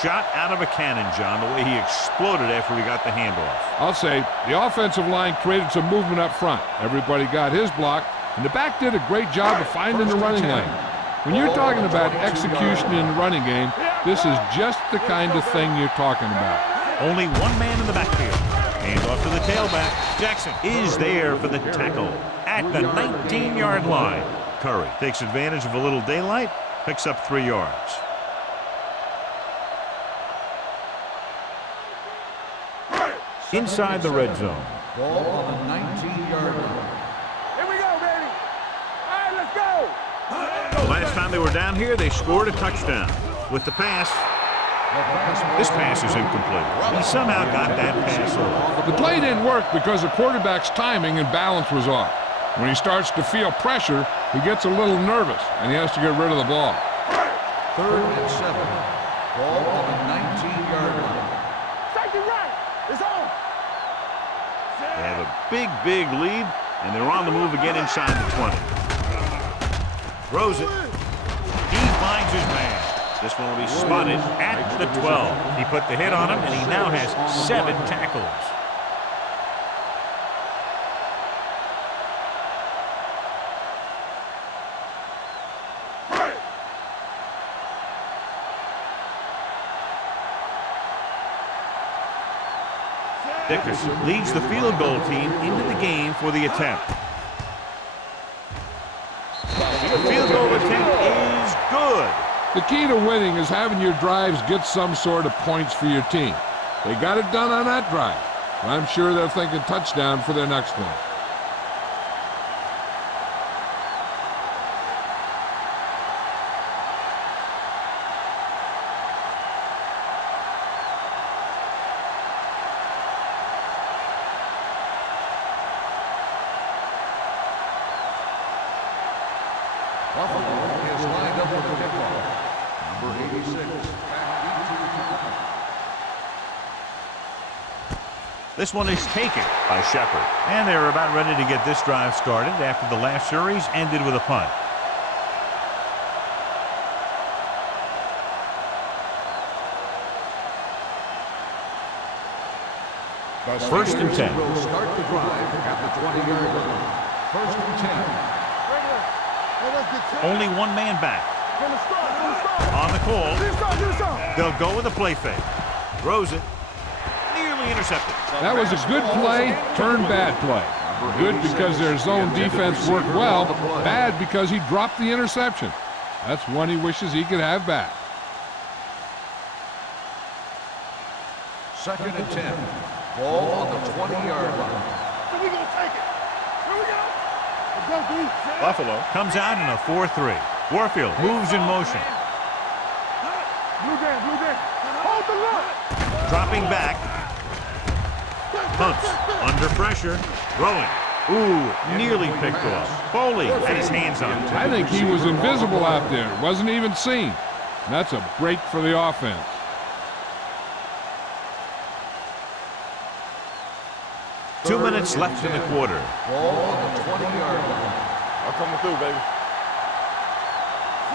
Shot out of a cannon, John, the way he exploded after he got the handoff. I'll say the offensive line created some movement up front. Everybody got his block, and the back did a great job of finding the running lane. When you're talking about execution in the running game, this is just the kind of thing you're talking about. Only one man in the backfield. Hand off to the tailback. Jackson is there for the tackle at the 19-yard line. Curry takes advantage of a little daylight, picks up 3 yards. Inside the red zone. Ball on the 19-yard line. Here we go, baby. All right, let's go. Last time they were down here, they scored a touchdown. With the pass, this pass is incomplete. He somehow got that pass off. The play didn't work because the quarterback's timing and balance was off. When he starts to feel pressure, he gets a little nervous, and he has to get rid of the ball. Third and 7. Ball on the 19-yard line. Safety right. It's on. They have a big lead, and they're on the move again inside the 20. Throws it. He finds his man. This one will be spotted at the 12. He put the hit on him, and he now has 7 tackles. Dickerson leads the field goal team into the game for the attempt. The field goal attempt is good. The key to winning is having your drives get some sort of points for your team. They got it done on that drive. I'm sure they're thinking touchdown for their next one. Buffalo is lined up for the kickoff. Number 86, back into the kickoff. This one is taken by Shepard. And they're about ready to get this drive started after the last series ended with a punt. First and 10. Will start the drive at the 20-yard line. First and 10. Only one man back. On the call. They'll go with a play fake. Throws it. Nearly intercepted. That was a good play, turned bad play. Good because their zone defense worked well. Bad because he dropped the interception. That's one he wishes he could have back. Second and 10. Ball on the 20-yard line. So we gonna take it. Here we go. Let's go, D. Buffalo comes out in a 4-3. Warfield moves in motion. Blue game. Hold the look. Dropping back. Punts. Under pressure. Throwing. Ooh, nearly picked off. Foley had his hands on it. I think he was invisible out there. Wasn't even seen. And that's a break for the offense. Two minutes left in the quarter. Ball on the 20-yard line. I'm coming through, baby.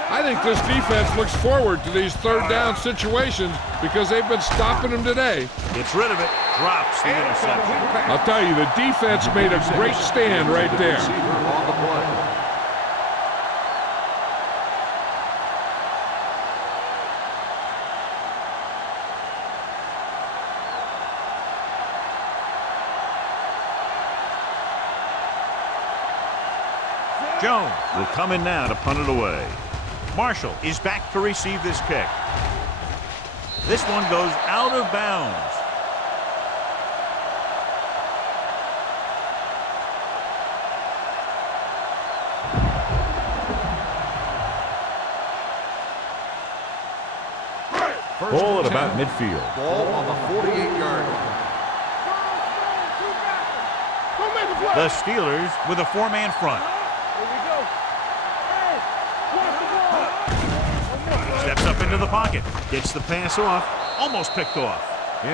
I think this defense looks forward to these third down situations because they've been stopping them today. Gets rid of it. Drops the interception. I'll tell you, the defense made a great stand right there. Receiver on the play. Jones will come in now to punt it away. Marshall is back to receive this kick. This one goes out of bounds. Ball at about midfield. Ball on the 48-yard line. The Steelers with a four-man front. Steps up into the pocket. Gets the pass off. Almost picked off.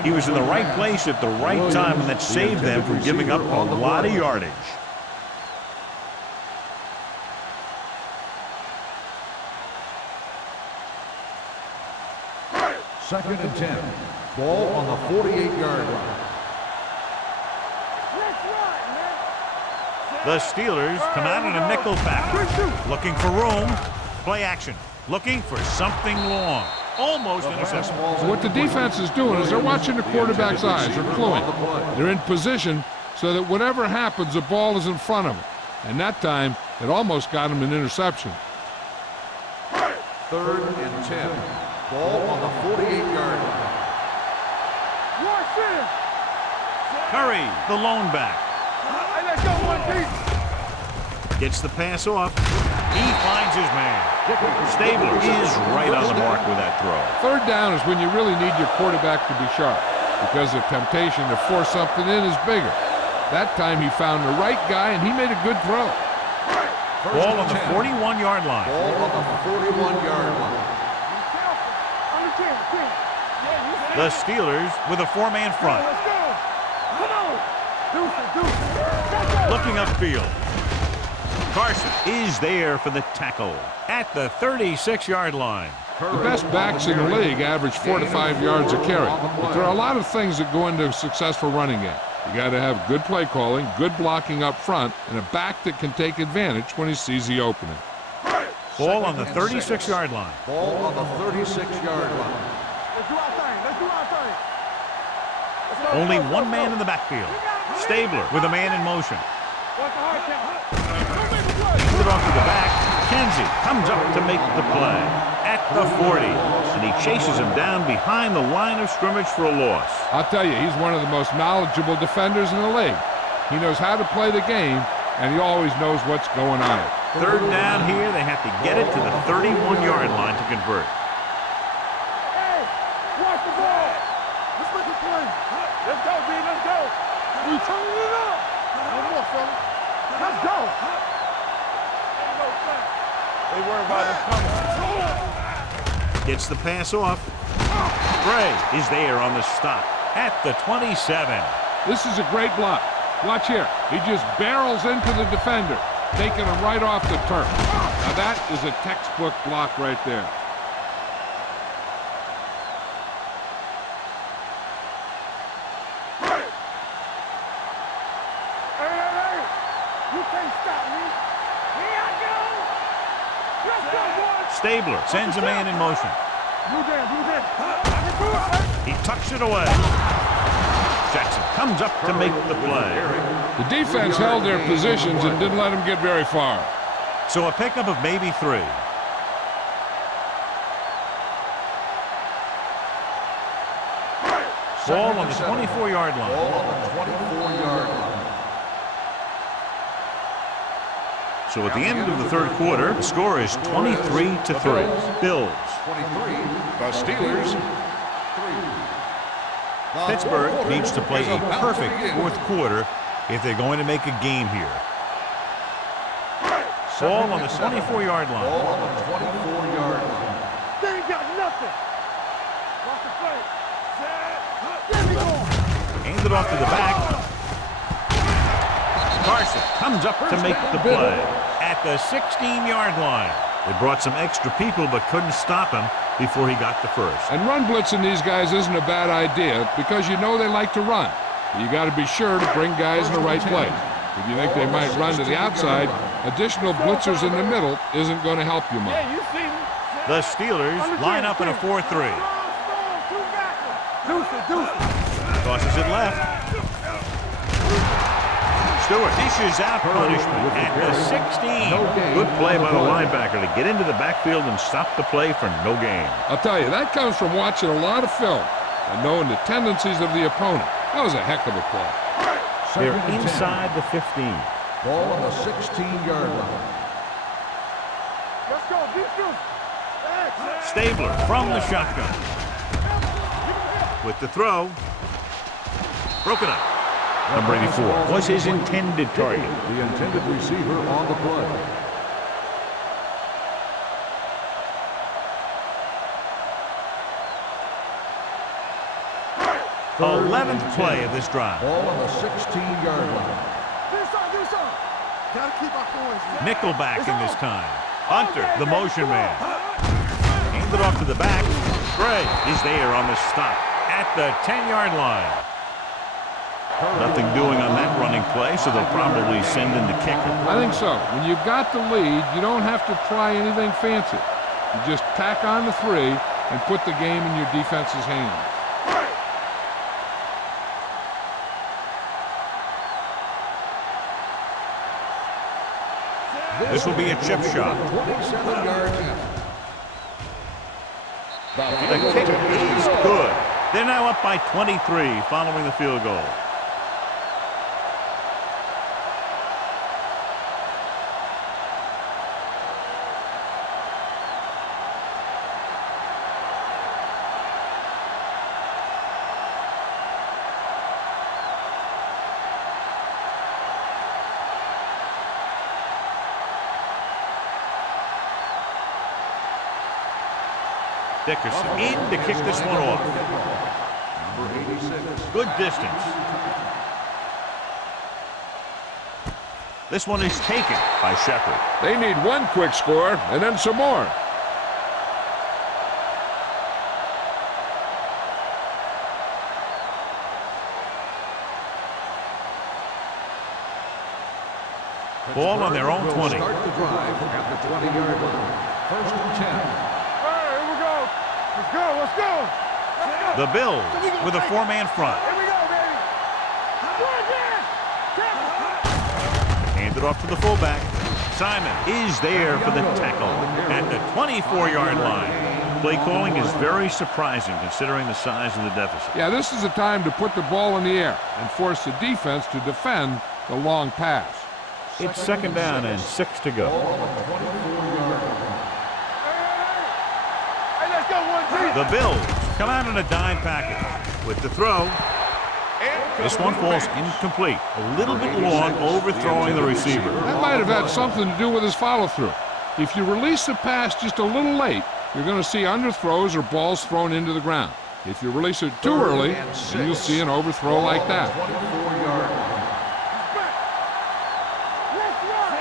He was in the right place at the right time, and that saved them from giving up a lot of yardage. Second and 10. Ball on the 48-yard line. The Steelers come out in a nickel package. Looking for room. Play action. Looking for something long. Almost intercepted. What the defense is doing is they're watching the quarterback's eyes. They're cluing. They're in position so that whatever happens, the ball is in front of them. And that time, it almost got him an interception. Third and 10. Ball on the 48-yard line. Curry, the lone back. Hey, let's go, one deep. Gets the pass off. He finds his man. Stabler is right on the mark with that throw. Third down is when you really need your quarterback to be sharp because the temptation to force something in is bigger. That time he found the right guy and he made a good throw. Ball on the 41-yard line. Ball on the 41-yard line. The Steelers with a four-man front. Looking upfield. Carson is there for the tackle at the 36-yard line. The best backs in the league average 4 to 5 yards a carry. But there are a lot of things that go into a successful running game. You got to have good play calling, good blocking up front, and a back that can take advantage when he sees the opening. Ball on the 36-yard line. Ball on the 36-yard line. Let's do our thing. Only one man in the backfield. Stabler with a man in motion. Put it off to the back. Kenzie comes up to make the play at the 40, and he chases him down behind the line of scrimmage for a loss. I'll tell you, he's one of the most knowledgeable defenders in the league. He knows how to play the game, and he always knows what's going on. Third down here. They have to get it to the 31-yard line to convert. Hey, watch the ball. Let's make a play. Let's go, B. Let's go. We turning it up. One more, fella. Let's go. Ain't no sense. They worry about us coming. Gets the pass off. Gray is there on the stop at the 27. This is a great block. Watch here. He just barrels into the defender, taking him right off the turf. Now that is a textbook block right there. Hey. You can't stop me. Here I go. Let's go, boys. Stabler sends a man in motion. Blue down. He tucks it away. Jackson comes up to make the play. The defense held their positions and didn't let him get very far. So a pickup of maybe 3. Ball on the 24-yard line. Ball on the 24-yard line. So at the end of the third quarter, the score is 23-3. Bills. 23. The Steelers. 3. Pittsburgh needs to play a perfect fourth quarter if they're going to make a game here. Ball on the 24-yard line. Ball on the 24-yard line. They ain't got nothing. Watch the play. There we go. Handed off to the back. Carson comes up to make the play at the 16-yard line. They brought some extra people but couldn't stop him before he got the first. And run blitzing these guys isn't a bad idea because you know they like to run. You got to be sure to bring guys in the right place. If you think they might run to the outside, additional blitzers in the middle isn't going to help you much. Yeah, you see me. The Steelers line up in a 4-3. Deuce. Tosses it left. Stewart dishes out punishment at the 16. Good play by the linebacker to get into the backfield and stop the play for no gain. I'll tell you, that comes from watching a lot of film and knowing the tendencies of the opponent. That was a heck of a play. They're inside the 15. Ball on the 16-yard line. Let's go, Deuce. Stabler from the shotgun. With the throw. Broken up. Number 84 was his intended target. The intended receiver on the play. 11th play of this drive. Ball on the 16-yard line. Do something. Gotta keep our points. Nickelback in this time. Hunter, the motion man. Handed off to the back. Gray is there on the stop at the 10-yard line. Nothing doing on that running play, so they'll probably send in the kicker. I think so. When you've got the lead, you don't have to try anything fancy. You just tack on the 3 and put the game in your defense's hands. This will be a chip shot. 27 yards out. The kick is good. They're now up by 23 following the field goal. Dickerson in to kick this one off. Number 86. Good distance. This one is taken by Shepard. They need one quick score and then some more. Ball on their own 20. Start the drive at the 20-yard line. First and 10. All right, here we go. Let's go. The Bills with a 4-man front. Here we go. Hand it off to the fullback. Simon is there for the tackle at the 24-yard line. Play calling is very surprising considering the size of the deficit. Yeah, this is the time to put the ball in the air and force the defense to defend the long pass. It's second down and 6 to go. Hey, let's go, 1G. The Bills come out in a dime package with the throw. This one falls incomplete. A little bit long, overthrowing the receiver. That might have had something to do with his follow-through. If you release the pass just a little late, you're going to see underthrows or balls thrown into the ground. If you release it too early, then you'll see an overthrow like that.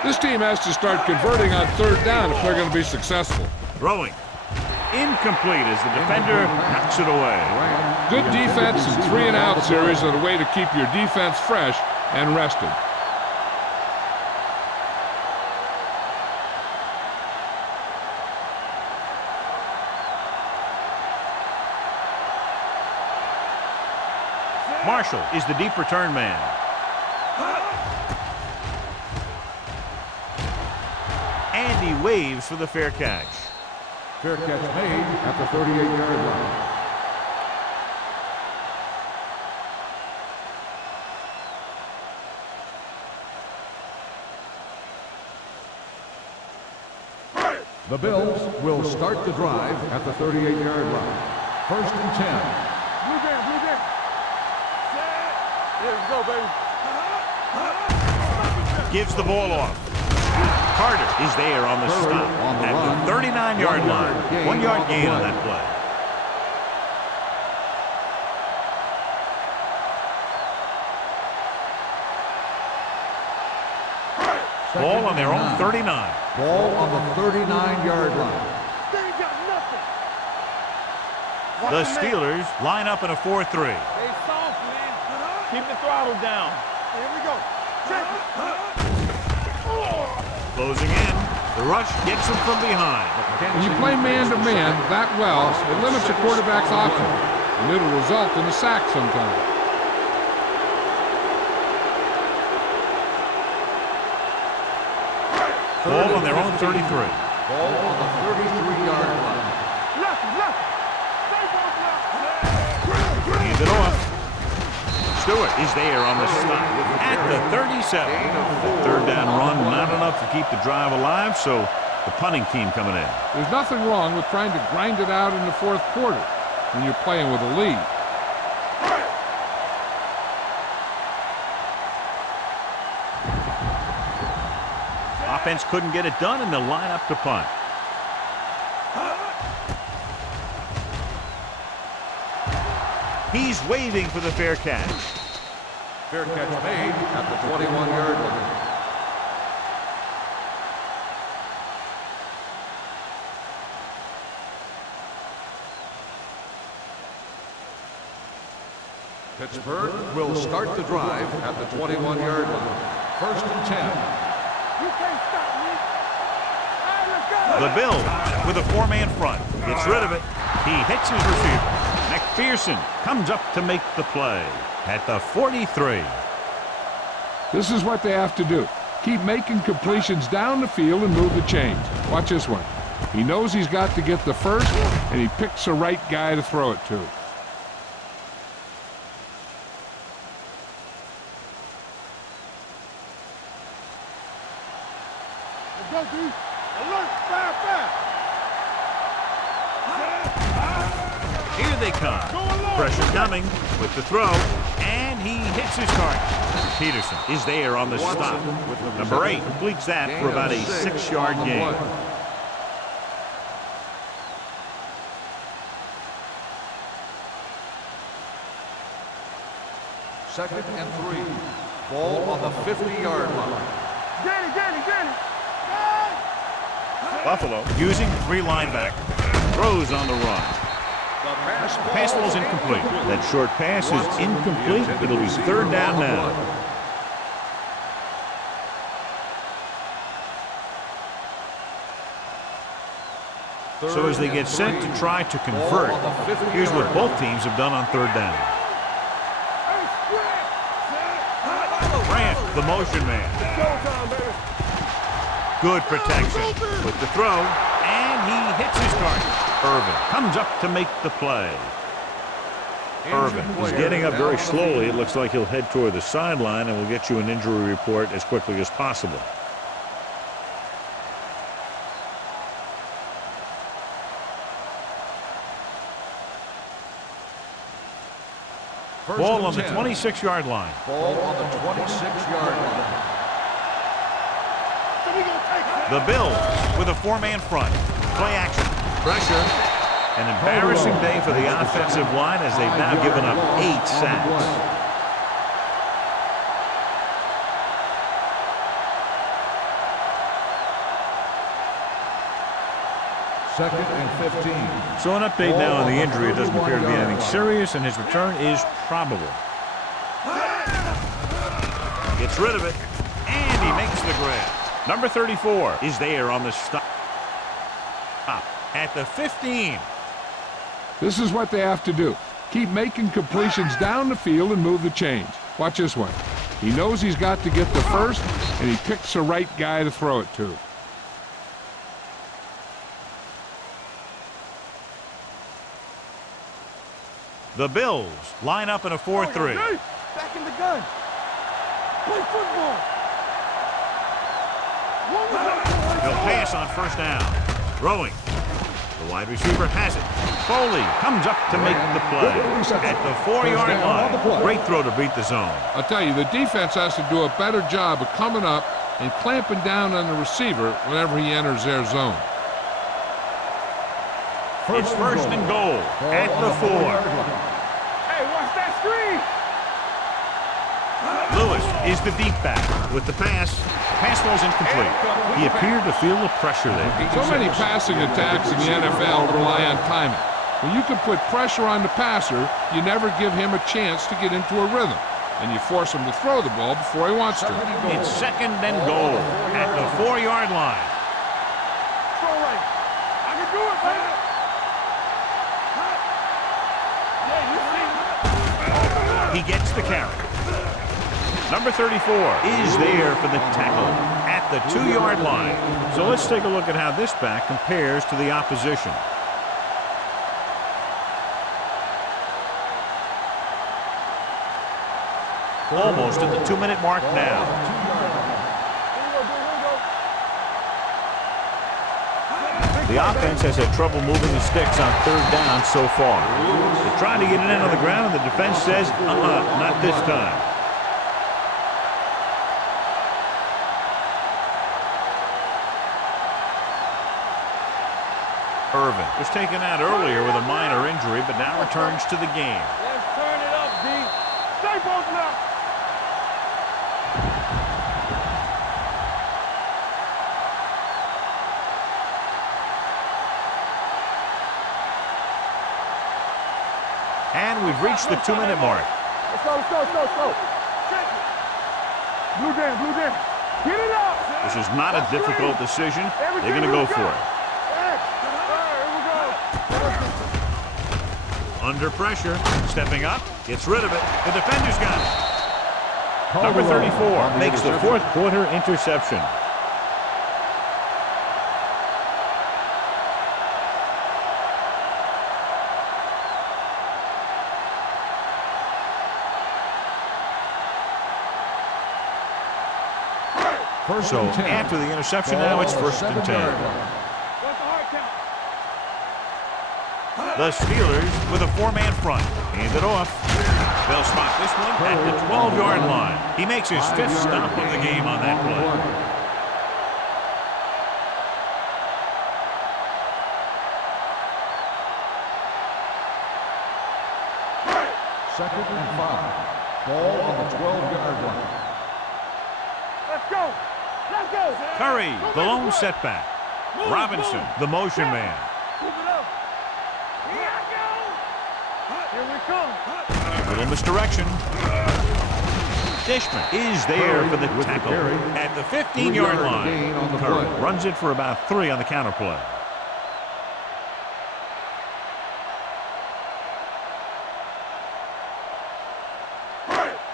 This team has to start converting on third down if they're going to be successful. Throwing. Incomplete as the defender knocks it away. Good defense and 3-and-out series are the way to keep your defense fresh and rested. Marshall is the deep return man. And he waves for the fair catch. Fair catch made at the 38-yard line. The Bills will start the drive at the 38-yard line. First and 10. Blue game. Here we go, baby. Gives the ball off. Carter is there on the stop at the 39-yard line. 1 yard gain on that play. Ball on their own 39. Ball on the 39-yard line. They ain't got nothing. The Steelers line up in a 4-3. Hey, soft, man. Keep the throttle down. Here we go. Check it. Closing in. The rush gets him from behind. When you play man-to-man that well, it limits the quarterback's options, and it'll result in a sack sometimes. Ball on their own 33. Ball on the 33-yard line. Left. Hands it off. Stewart is there on the stop at the 37. The third down run, not enough to keep the drive alive, so the punting team coming in. There's nothing wrong with trying to grind it out in the fourth quarter when you're playing with a lead. Offense couldn't get it done, and they'll line up to punt. He's waving for the fair catch. Fair catch made at the 21-yard line. Pittsburgh will start the drive at the 21-yard line. First and 10. You can't stop me. Hey, let's go. The Bills with a four-man front. Gets rid of it. He hits his receiver. McPherson comes up to make the play at the 43. This is what they have to do. Keep making completions down the field and move the chains. Watch this one. He knows he's got to get the first, and he picks the right guy to throw it to. Let's go, D. Alert, fire. Here they come. Pressure coming with the throw, and he hits his target. Peterson is there on the stop. Number 8 completes that for about a 6-yard gain. Second and 3. Ball on the 50-yard line. Get it. Buffalo using 3 linebackers. Throws on the run. Pass ball is incomplete. That short pass is incomplete. It'll be third down now. So as they get set to try to convert, here's what both teams have done on third down. Grant, the motion man. Good protection with the throw, and he hits his target. Irvin comes up to make the play. Irvin is getting up very slowly. It looks like he'll head toward the sideline, and we'll get you an injury report as quickly as possible. Ball on the 26-yard line. Ball on the 26-yard line. The Bills with a four-man front. Play action. Pressure. An embarrassing day for the offensive line as they've now given up 8 sacks. Second and 15. So an update now on the injury. It doesn't appear to be anything serious, and his return is probable. Gets rid of it, and he makes the grab. Number 34 is there on the stop at the 15. This is what they have to do. Keep making completions down the field and move the chains. Watch this one. He knows he's got to get the first, and he picks the right guy to throw it to. The Bills line up in a 4-3. Back in the gun. Play football. He'll pass on first down. Throwing. The wide receiver has it. Foley comes up to make the play at the 4-yard line. Great throw to beat the zone. I'll tell you, the defense has to do a better job of coming up and clamping down on the receiver whenever he enters their zone. It's first and goal at the 4. Hey, watch that screen. Lewis is the deep back with the pass. Pass ball's incomplete. He appeared to feel the pressure there. So many passing attacks in the NFL rely on timing. When you can put pressure on the passer, you never give him a chance to get into a rhythm, and you force him to throw the ball before he wants to. It's second and goal at the 4-yard line. Throw right. I can do it, man. He gets the carry. Number 34 is there for the tackle at the 2-yard line. So let's take a look at how this back compares to the opposition. Almost at the 2-minute mark now. The offense has had trouble moving the sticks on third down so far. They're trying to get it in on the ground, and the defense says, not this time. Irvin was taken out earlier with a minor injury, but now returns to the game. Let's turn it up, D. Stay both now. And we've reached the 2-minute mark. Let's go, let's go, let's go, let's go. Blue down. Get it up. This is not a difficult decision. They're going to go for it. Under pressure, stepping up, gets rid of it. The defender's got it. Number 34 makes the fourth quarter interception. So after the interception, now it's first and 10. The Steelers with a 4-man front. Hand it off. They'll spot this one at the 12-yard line. He makes his 5th stop of the game on that play. Second and 5. Ball on the 12-yard line. Let's go. Let's go. Curry, the lone setback. Robinson, the motion man. Move it up. Here we come. Little misdirection. Dishman is there for the tackle at the 15-yard line. Curry runs it for about 3 on the counter play.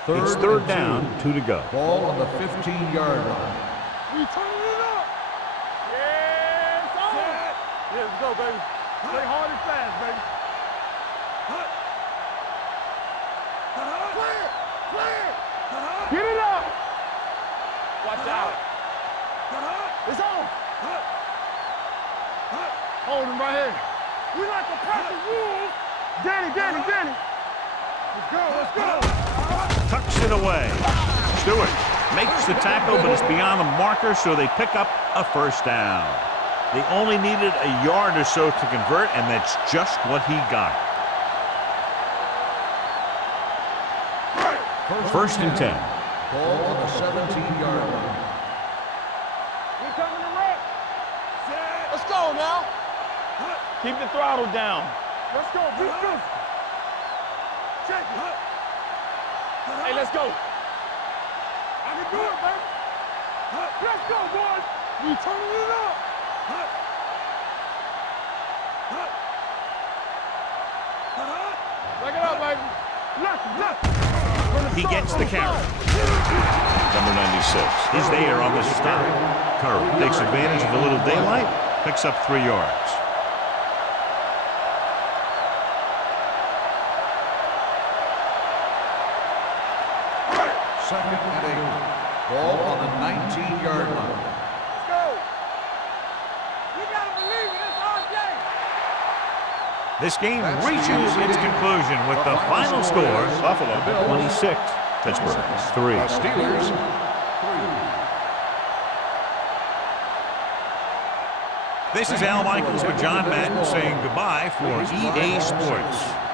It's third down, 2 to go. Ball on the 15-yard line. We turning it up. go, baby. Play hard and fast, baby. Clear! Clear! Get it up! Watch out. It's on. Hold him right here. We like a pack of wolves. Danny. Let's go, let's go. Tucks it away. Stewart makes the tackle, but it's beyond the marker, so they pick up a first down. They only needed a yard or so to convert, and that's just what he got. First and 10. Ball on the 17-yard line. We coming to wreck. Let's go now. Keep the throttle down. Let's go, be physical. Check it. Hey, let's go. I can do it, baby. Let's go, boys. We turning it up. Back it up, baby. Left. He gets the carry. Number 96 is there on the stop. Curry takes advantage of a little daylight, picks up 3 yards. Second and 8. Ball on the 19-yard line. Let's go. You gotta believe it. It's our game. This game reaches its conclusion with the final score, Buffalo 26, Pittsburgh 3. The Steelers 3. This is Al Michaels with John Madden saying goodbye for EA Sports.